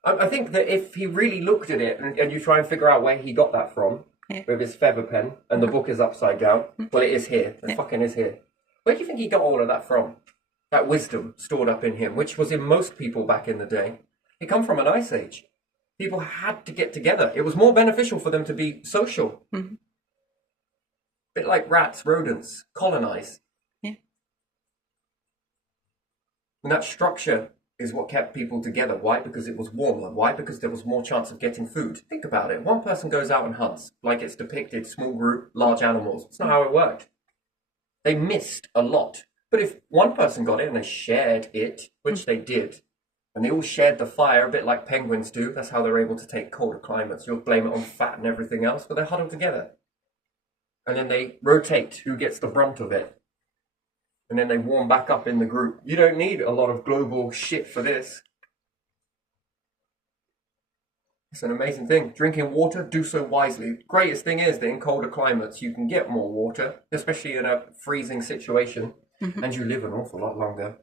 I think that if he really looked at it and you try and figure out where he got that from, with his feather pen, and the book is upside down, well, it is here. It fucking is here. Where do you think he got all of that from? That wisdom stored up in him, which was in most people back in the day. It come from an ice age. People had to get together. It was more beneficial for them to be social. Bit like rats, rodents, colonize. Yeah. And that structure is what kept people together. Why? Because it was warmer. Why? Because there was more chance of getting food. Think about it. One person goes out and hunts, like it's depicted, small group, large animals. It's not how it worked. They missed a lot. But if one person got it and they shared it, which they did, and they all shared the fire, a bit like penguins do, that's how they're able to take colder climates. You'll blame it on fat and everything else, but they're huddled together. And then they rotate who gets the brunt of it. And then they warm back up in the group. You don't need a lot of global shit for this. It's an amazing thing. Drinking water, do so wisely. Greatest thing is that in colder climates, you can get more water, especially in a freezing situation, and you live an awful lot longer.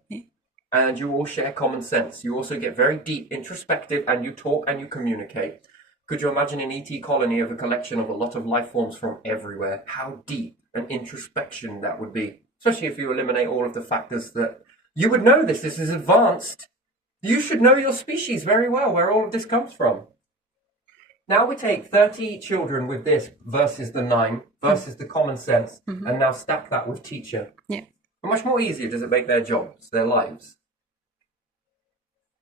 And you all share common sense. You also get very deep, introspective, and you talk and you communicate. Could you imagine an ET colony of a collection of a lot of life forms from everywhere? How deep an introspection that would be. Especially if you eliminate all of the factors that... You would know this. This is advanced. You should know your species very well, where all of this comes from. Now we take 30 children with this versus the 9, versus the common sense, and now stack that with teacher. Yeah. How much more easier does it make their jobs, their lives?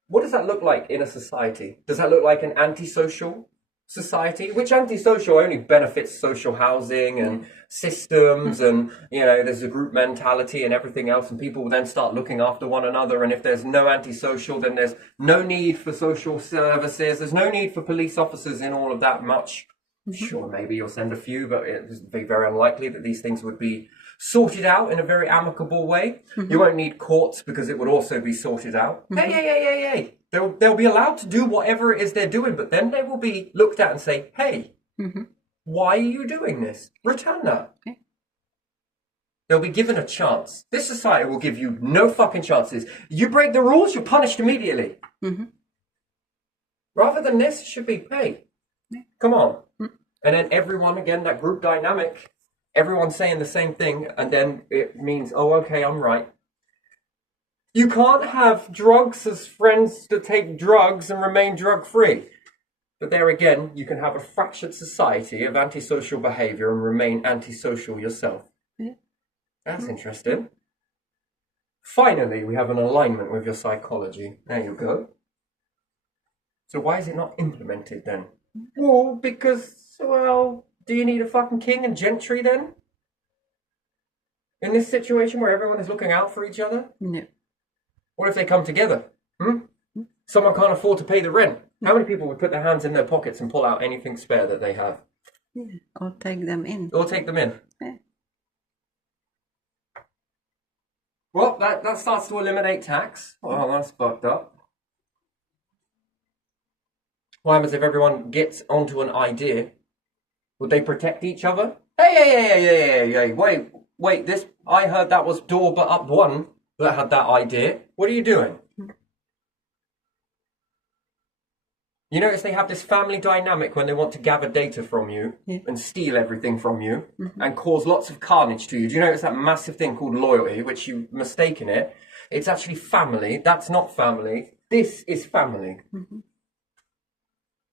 What does that look like in a society? Does that look like an antisocial society? Which antisocial only benefits social housing and systems, and there's a group mentality and everything else, and people will then start looking after one another. And if there's no antisocial, then there's no need for social services. There's no need for police officers in all of that much. Sure, maybe you'll send a few, but it's very unlikely that these things would be sorted out in a very amicable way. You won't need courts because it would also be sorted out. Hey. They'll be allowed to do whatever it is they're doing, but then they will be looked at and say, hey, why are you doing this? Return that. Okay. They'll be given a chance. This society will give you no fucking chances. You break the rules, you're punished immediately. Rather than this, it should be, hey, come on. And then everyone, again, that group dynamic, everyone's saying the same thing, and then it means, oh, okay, I'm right. You can't have drugs as friends to take drugs and remain drug-free. But there again, you can have a fractured society of antisocial behaviour and remain antisocial yourself. That's interesting. Finally, we have an alignment with your psychology. There you go. So why is it not implemented then? Well, because, do you need a fucking king and gentry then? In this situation where everyone is looking out for each other? No. What if they come together? Someone can't afford to pay the rent. How many people would put their hands in their pockets and pull out anything spare that they have? Or take them in. Or take them in. Yeah. Well, that starts to eliminate tax. Well, that's fucked up. What happens if everyone gets onto an idea? Would they protect each other? Hey, wait, I heard that was door but up one that had that idea. What are you doing? You notice they have this family dynamic when they want to gather data from you and steal everything from you and cause lots of carnage to you. Do you notice that massive thing called loyalty, which you mistaken it? It's actually family. That's not family. This is family.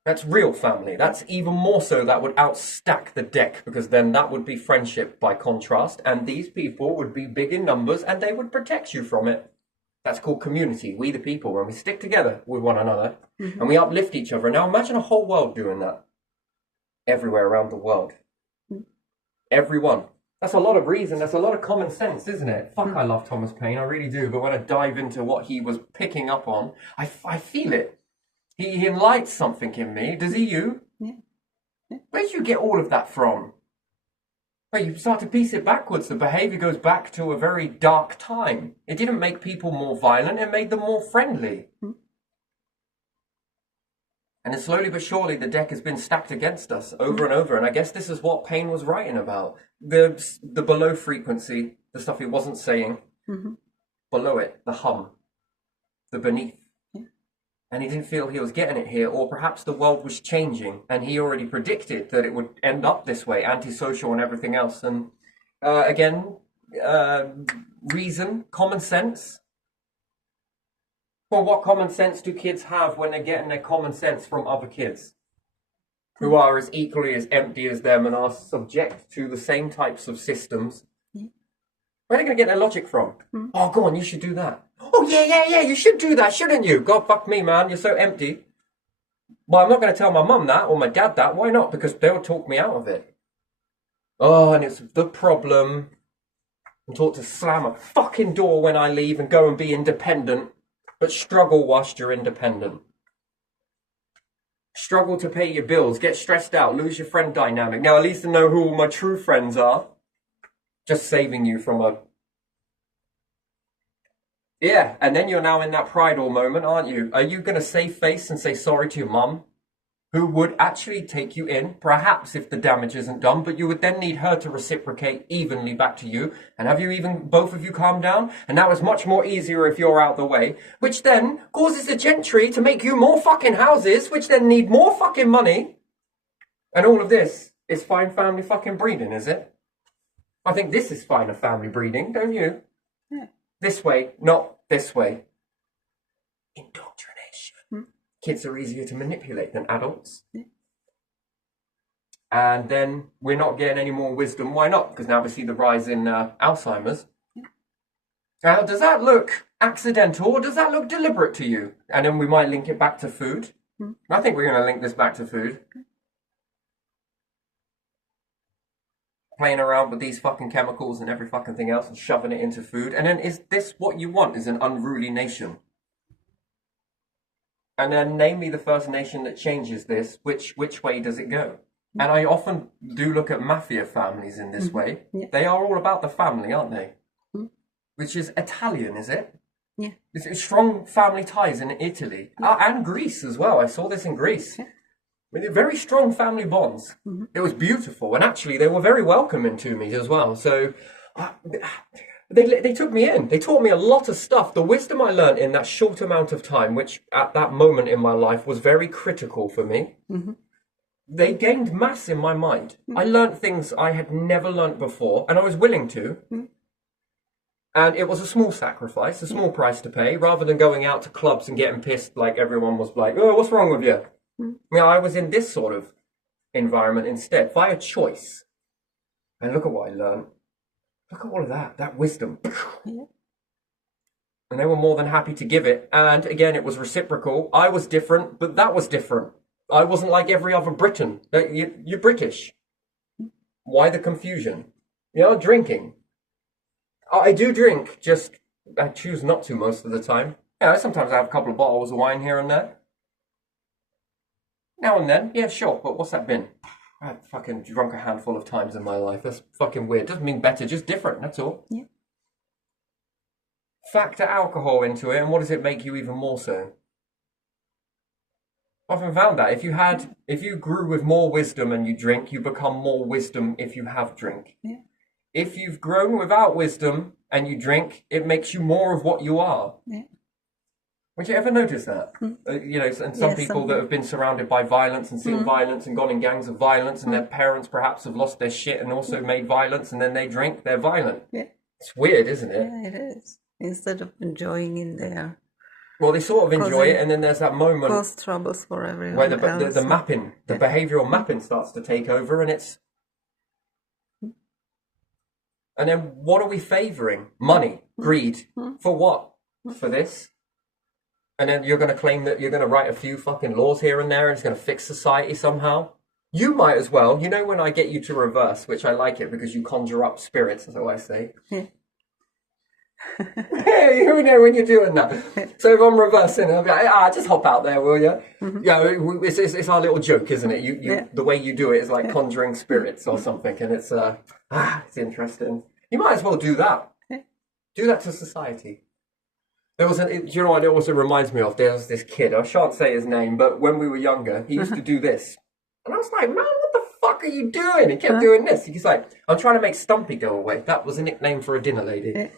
That's real family. That's even more so, that would outstack the deck, because then that would be friendship by contrast, and these people would be big in numbers and they would protect you from it. That's called community. We the people, when we stick together with one another and we uplift each other. Now imagine a whole world doing that. Everywhere around the world. Everyone. That's a lot of reason. That's a lot of common sense, isn't it? Fuck, I love Thomas Paine. I really do. But when I dive into what he was picking up on, I feel it. He enlights something in me. Does he you? Yeah. Where did you get all of that from? Well, you start to piece it backwards. The behaviour goes back to a very dark time. It didn't make people more violent. It made them more friendly. And then slowly but surely, the deck has been stacked against us over and over. And I guess this is what Paine was writing about. The below frequency, the stuff he wasn't saying. Below it, the hum. The beneath. And he didn't feel he was getting it here, or perhaps the world was changing, and he already predicted that it would end up this way, antisocial and everything else. And reason, common sense. Well, what common sense do kids have when they're getting their common sense from other kids who are as equally as empty as them and are subject to the same types of systems? Where are they going to get their logic from? Oh, go on, you should do that. Oh, yeah, you should do that, shouldn't you? God, fuck me, man, you're so empty. Well, I'm not going to tell my mum that or my dad that. Why not? Because they'll talk me out of it. Oh, and it's the problem. I'm taught to slam a fucking door when I leave and go and be independent, but struggle whilst you're independent. Struggle to pay your bills, get stressed out, lose your friend dynamic. Now, at least I know who all my true friends are. Just saving you from a... Yeah, and then you're now in that pride-all moment, aren't you? Are you going to save face and say sorry to your mum, who would actually take you in, perhaps if the damage isn't done, but you would then need her to reciprocate evenly back to you, and have you even, both of you, calmed down? And that was much more easier if you're out the way, which then causes the gentry to make you more fucking houses, which then need more fucking money. And all of this is fine family fucking breeding, is it? I think this is finer family breeding, don't you? Yeah. This way, not this way. Indoctrination. Kids are easier to manipulate than adults. And then we're not getting any more wisdom. Why not? Because now we see the rise in Alzheimer's. Now, does that look accidental or does that look deliberate to you? And then we might link it back to food. I think we're going to link this back to food. Playing around with these fucking chemicals and every fucking thing else and shoving it into food. And then is this what you want? Is an unruly nation? And then name me the first nation that changes this. Which way does it go? And I often do look at mafia families in this way. Yeah. They are all about the family, aren't they? Which is Italian, is it? Yeah. It's strong family ties in Italy. And Greece as well. I saw this in Greece. I mean, very strong family bonds. It was beautiful. And actually, they were very welcoming to me as well. So they took me in. They taught me a lot of stuff. The wisdom I learned in that short amount of time, which at that moment in my life was very critical for me, they gained mass in my mind. I learned things I had never learned before, and I was willing to. And it was a small sacrifice, a small price to pay, rather than going out to clubs and getting pissed like everyone was like, oh, what's wrong with you? I was in this sort of environment instead, via choice. And look at what I learned. Look at all of that wisdom. And they were more than happy to give it. And again, it was reciprocal. I was different, but that was different. I wasn't like every other Briton. You're British. Why the confusion? Drinking. I do drink, just I choose not to most of the time. Sometimes I have a couple of bottles of wine here and there. Now and then, yeah, sure, but what's that been? I've fucking drunk a handful of times in my life. That's fucking weird. Doesn't mean better, just different, that's all. Yeah. Factor alcohol into it, and what does it make you even more so? I've often found that if you grew with more wisdom and you drink, you become more wisdom if you have drink. Yeah. If you've grown without wisdom and you drink, it makes you more of what you are. Yeah. Would you ever notice that? And some people that have been surrounded by violence and seen violence and gone in gangs of violence and their parents perhaps have lost their shit and also made violence and then they drink, they're violent. Yeah. It's weird, isn't it? Yeah, it is. Instead of enjoying in there. Well, they sort of enjoy it, and then there's that moment cause troubles for everyone where else. the mapping, the behavioural mapping starts to take over, and it's... And then what are we favouring? Money, greed. For what? For this? And then you're going to claim that you're going to write a few fucking laws here and there and it's going to fix society somehow? You might as well. When I get you to reverse, which I like it because you conjure up spirits, so I say. Hey, who know when you're doing that? So if I'm reversing, I'll be like, just hop out there, will you? It's our little joke, isn't it? The way you do it is like conjuring spirits or something, and it's interesting. You might as well do that. Do that to society. There was you know what it also reminds me of? There was this kid, I shan't say his name, but when we were younger, he used to do this. And I was like, man, what the fuck are you doing? He kept doing this. He's like, I'm trying to make Stumpy go away. That was a nickname for a dinner lady.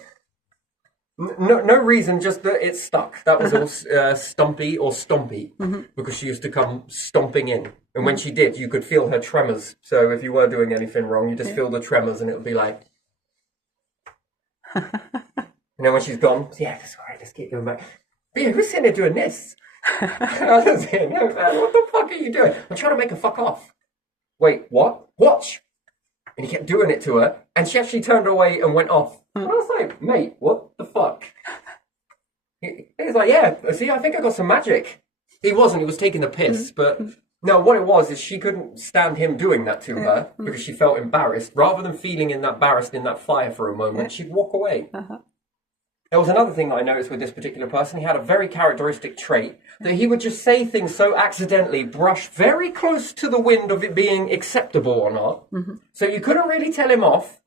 No reason, just that it stuck. That was all Stumpy or Stompy, because she used to come stomping in. And when she did, you could feel her tremors. So if you were doing anything wrong, you just feel the tremors and it would be like... And then when she's gone, that's all right, let's keep going back. But who's sitting there doing this? I was saying, no, man, what the fuck are you doing? I'm trying to make her fuck off. Wait, what? Watch! And he kept doing it to her, and she actually turned away and went off. And I was like, mate, what the fuck? He's like, see, I think I got some magic. He wasn't, he was taking the piss, but... No, what it was is she couldn't stand him doing that to her because she felt embarrassed. Rather than feeling embarrassed in that fire for a moment, she'd walk away. There was another thing that I noticed with this particular person. He had a very characteristic trait that he would just say things so accidentally, brush very close to the wind of it being acceptable or not. So you couldn't really tell him off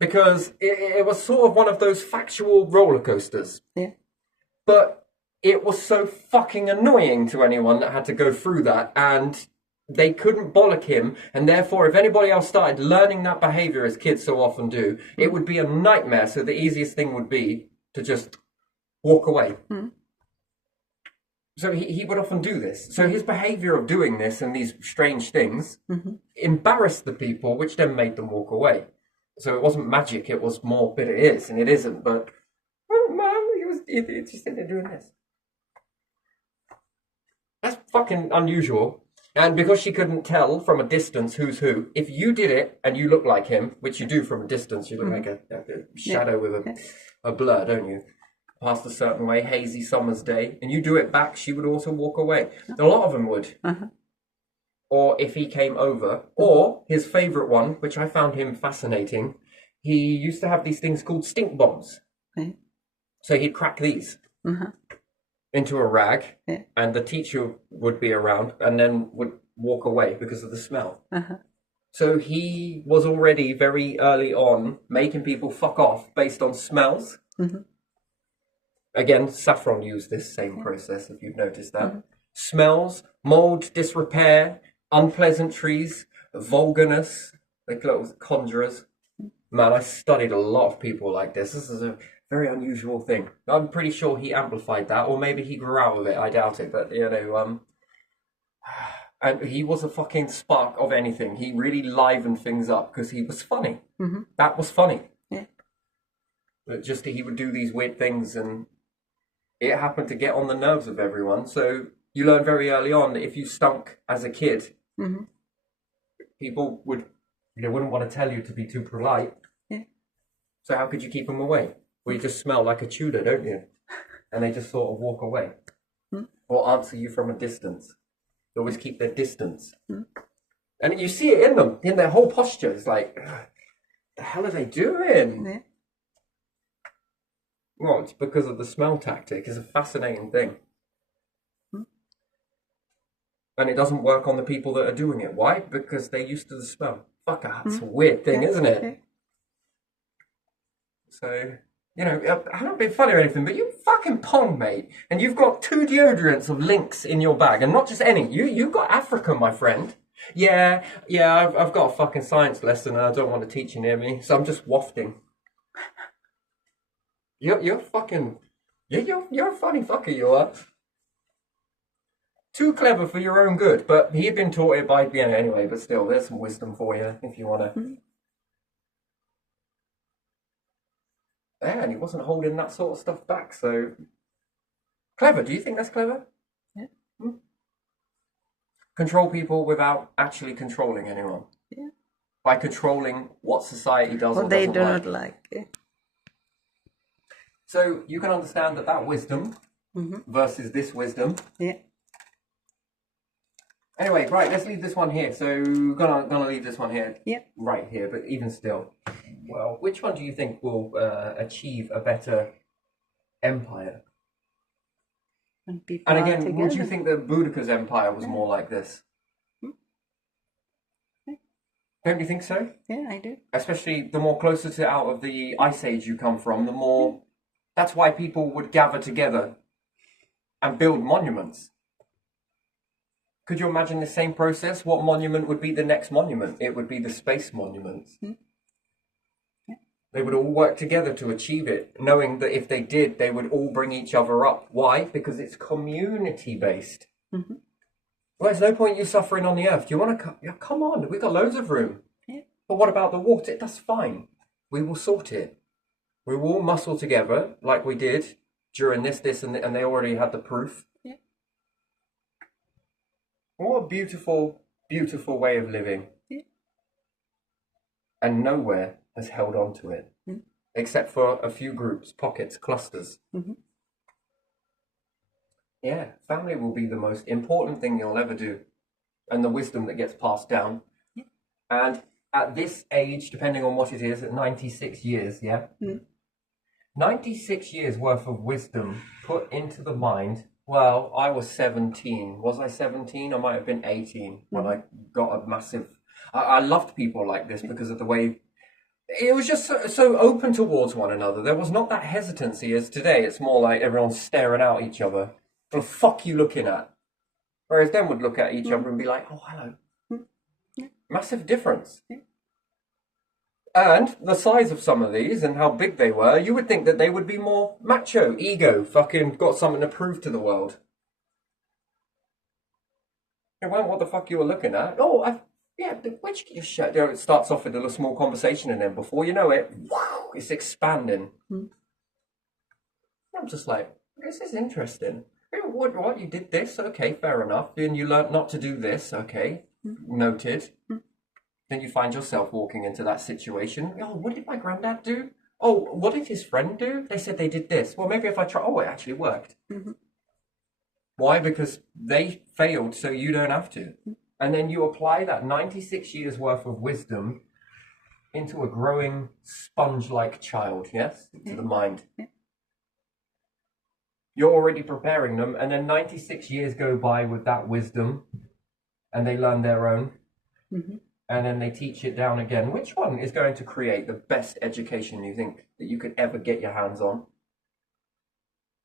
because it was sort of one of those factual roller coasters. Yeah. But it was so fucking annoying to anyone that had to go through that, and they couldn't bollock him, and therefore if anybody else started learning that behaviour as kids so often do, it would be a nightmare. So the easiest thing would be to just walk away. So he would often do this. So his behaviour of doing this and these strange things embarrassed the people, which then made them walk away. So it wasn't magic, it was more, but it is, and it isn't, but man, he just sitting there doing this. That's fucking unusual. And because she couldn't tell from a distance who's who, if you did it and you look like him, which you do from a distance, you look like a shadow with a blur, don't you? Past a certain way, hazy summer's day, and you do it back, she would also walk away. A lot of them would. Or if he came over, or his favourite one, which I found him fascinating, he used to have these things called stink bombs. So he'd crack these into a rag, and the teacher would be around and then would walk away because of the smell. So he was already very early on making people fuck off based on smells. Again, Saffron used this same process, if you've noticed that. Smells, mold, disrepair, unpleasantries, vulgarness, like little conjurers. Man, I studied a lot of people like this. This is a very unusual thing. I'm pretty sure he amplified that, or maybe he grew out of it. I doubt it, but you know, and he was a fucking spark of anything. He really livened things up because he was funny. That was funny. But just he would do these weird things, and it happened to get on the nerves of everyone. So you learn very early on that if you stunk as a kid, people wouldn't want to tell you to be too polite. So how could you keep them away? Well, you just smell like a Tudor, don't you? And they just sort of walk away. Or answer you from a distance. They always keep their distance. And you see it in them, in their whole posture. It's like, the hell are they doing? Well, it's because of the smell tactic. It's a fascinating thing. And it doesn't work on the people that are doing it. Why? Because they're used to the smell. Fuck, that's a weird thing, isn't it? So, you know, I haven't been funny or anything, but you fucking pong, mate. And you've got 2 deodorants of Lynx in your bag. And not just any. You've got Africa, my friend. Yeah, I've got a fucking science lesson and I don't want a teacher near me. So I'm just wafting. You're fucking... You're a funny fucker, you are. Too clever for your own good, but he had been taught it by, you know, anyway, but still, there's some wisdom for you, if you want to. Yeah, and he wasn't holding that sort of stuff back, so... Clever, do you think that's clever? Control people without actually controlling anyone. By controlling what society does or they doesn't do like. not like. So you can understand that wisdom versus this wisdom. Anyway, right, let's leave this one here. So gonna leave this one here. Right here, but even still. Well, which one do you think will achieve a better empire? And again, would you think that Boudica's empire was more like this? Don't you think so? Yeah, I do. Especially the more closer to out of the ice age you come from, the more... That's why people would gather together and build monuments. Could you imagine the same process? What monument would be the next monument? It would be the space monuments. They would all work together to achieve it, knowing that if they did, they would all bring each other up. Why? Because it's community-based. Well, there's no point you suffering on the earth. Do you want to... Yeah, come on, we've got loads of room. But what about the water? That's fine. We will sort it. We will all muscle together like we did during this, and they already had the proof. What a beautiful, beautiful way of living. And nowhere has held on to it. Except for a few groups, pockets, clusters. Yeah, family will be the most important thing you'll ever do. And the wisdom that gets passed down. And at this age, depending on what it is, at 96 years, 96 years worth of wisdom put into the mind. Well, I was 17. Was I 17? I might have been 18 when I got a massive... I loved people like this because of the way... It was just so open towards one another. There was not that hesitancy as today. It's more like everyone's staring out each other. What the fuck you looking at? Whereas them would look at each other and be like, oh, hello. Massive difference. And the size of some of these and how big they were, you would think that they would be more macho, ego, fucking got something to prove to the world. It weren't what the fuck you were looking at. Oh, which your shirt? You know, it starts off with a little small conversation and then before you know it, wow, it's expanding. I'm just like, this is interesting. What? You did this? Okay, fair enough. And you learnt not to do this. Okay, noted. Then you find yourself walking into that situation. Oh, what did my granddad do? Oh, what did his friend do? They said they did this. Well, maybe if I try. Oh, it actually worked. Why? Because they failed, so you don't have to. And then you apply that 96 years worth of wisdom into a growing sponge-like child, yes? To the mind. You're already preparing them, and then 96 years go by with that wisdom, and they learn their own, and then they teach it down again. Which one is going to create the best education you think that you could ever get your hands on?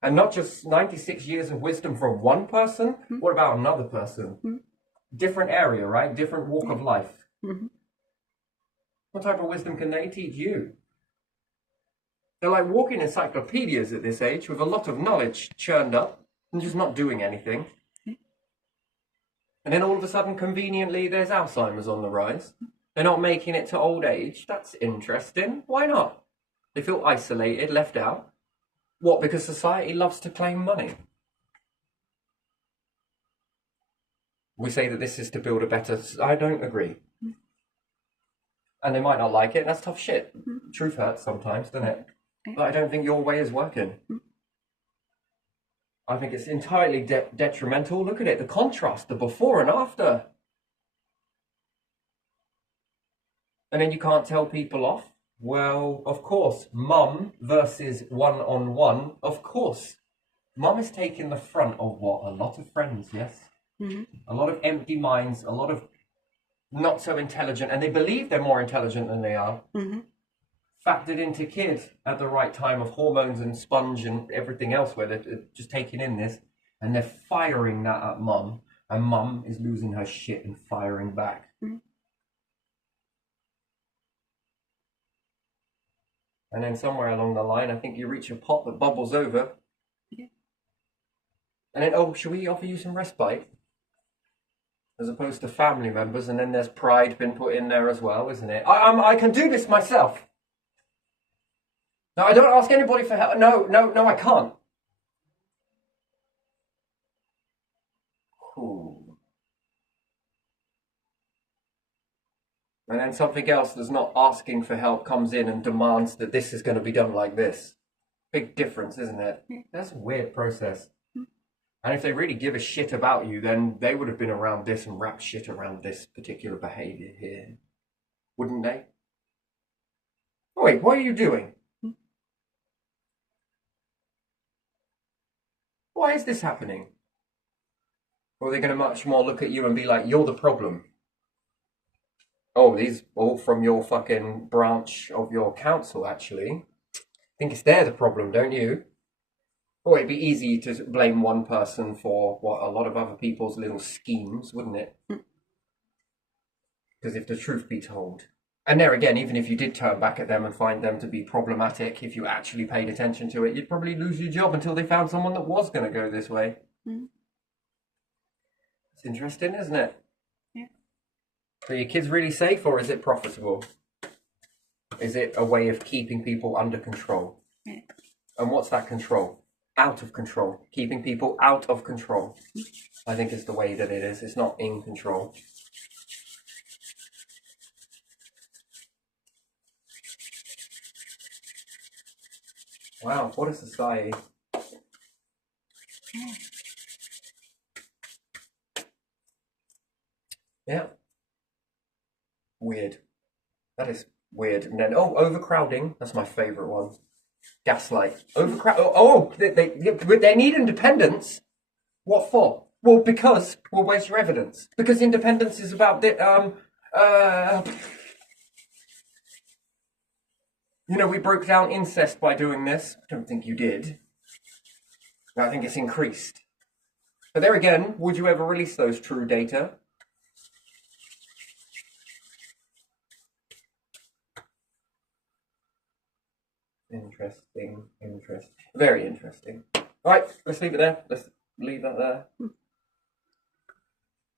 And not just 96 years of wisdom from one person. What about another person? Different area, right? Different walk of life. What type of wisdom can they teach you? They're like walking encyclopedias at this age with a lot of knowledge churned up and just not doing anything. And then all of a sudden, conveniently, there's Alzheimer's on the rise. They're not making it to old age. That's interesting. Why not? They feel isolated, left out. What? Because society loves to claim money. We say that this is to build a better... I don't agree. And they might not like it. That's tough shit. Truth hurts sometimes, doesn't it? But I don't think your way is working. I think it's entirely detrimental. Look at it, the contrast, the before and after. And then you can't tell people off. Well, of course, mum versus one-on-one, of course. Mum is taking the front of what? A lot of friends, yes? A lot of empty minds, a lot of not so intelligent, and they believe they're more intelligent than they are. Factored into kids at the right time of hormones and sponge and everything else where they're just taking in this, and they're firing that at mum, and mum is losing her shit and firing back. And then somewhere along the line, I think you reach a pot that bubbles over. And then, oh, should we offer you some respite? As opposed to family members, and then there's pride been put in there as well, isn't it? I can do this myself. No, I don't ask anybody for help. No, I can't. Ooh. And then something else that's not asking for help comes in and demands that this is going to be done like this. Big difference, isn't it? That's a weird process. And if they really give a shit about you, then they would have been around this and wrapped shit around this particular behavior here. Wouldn't they? Oh, wait, what are you doing? Why is this happening? Or are they going to much more look at you and be like, you're the problem? Oh, these all from your fucking branch of your council, actually. I think it's they're the problem, don't you? Or it'd be easy to blame one person for what a lot of other people's little schemes, wouldn't it? Because if the truth be told, and there again, even if you did turn back at them and find them to be problematic, if you actually paid attention to it, you'd probably lose your job until they found someone that was going to go this way. It's interesting, isn't it? Yeah. So your kids really safe, or is it profitable? Is it a way of keeping people under control? Yeah. And what's that control? Out of control. Keeping people out of control. I think is the way that it is. It's not in control. Wow, what a society. Yeah. Weird. That is weird. And then, overcrowding. That's my favourite one. Gaslight. They need independence. What for? Well, because, well, where's your evidence? Because independence is about we broke down incest by doing this. I don't think you did. I think it's increased. But there again, would you ever release those true data? Interesting. Very interesting. Right, let's leave it there. Let's leave that there.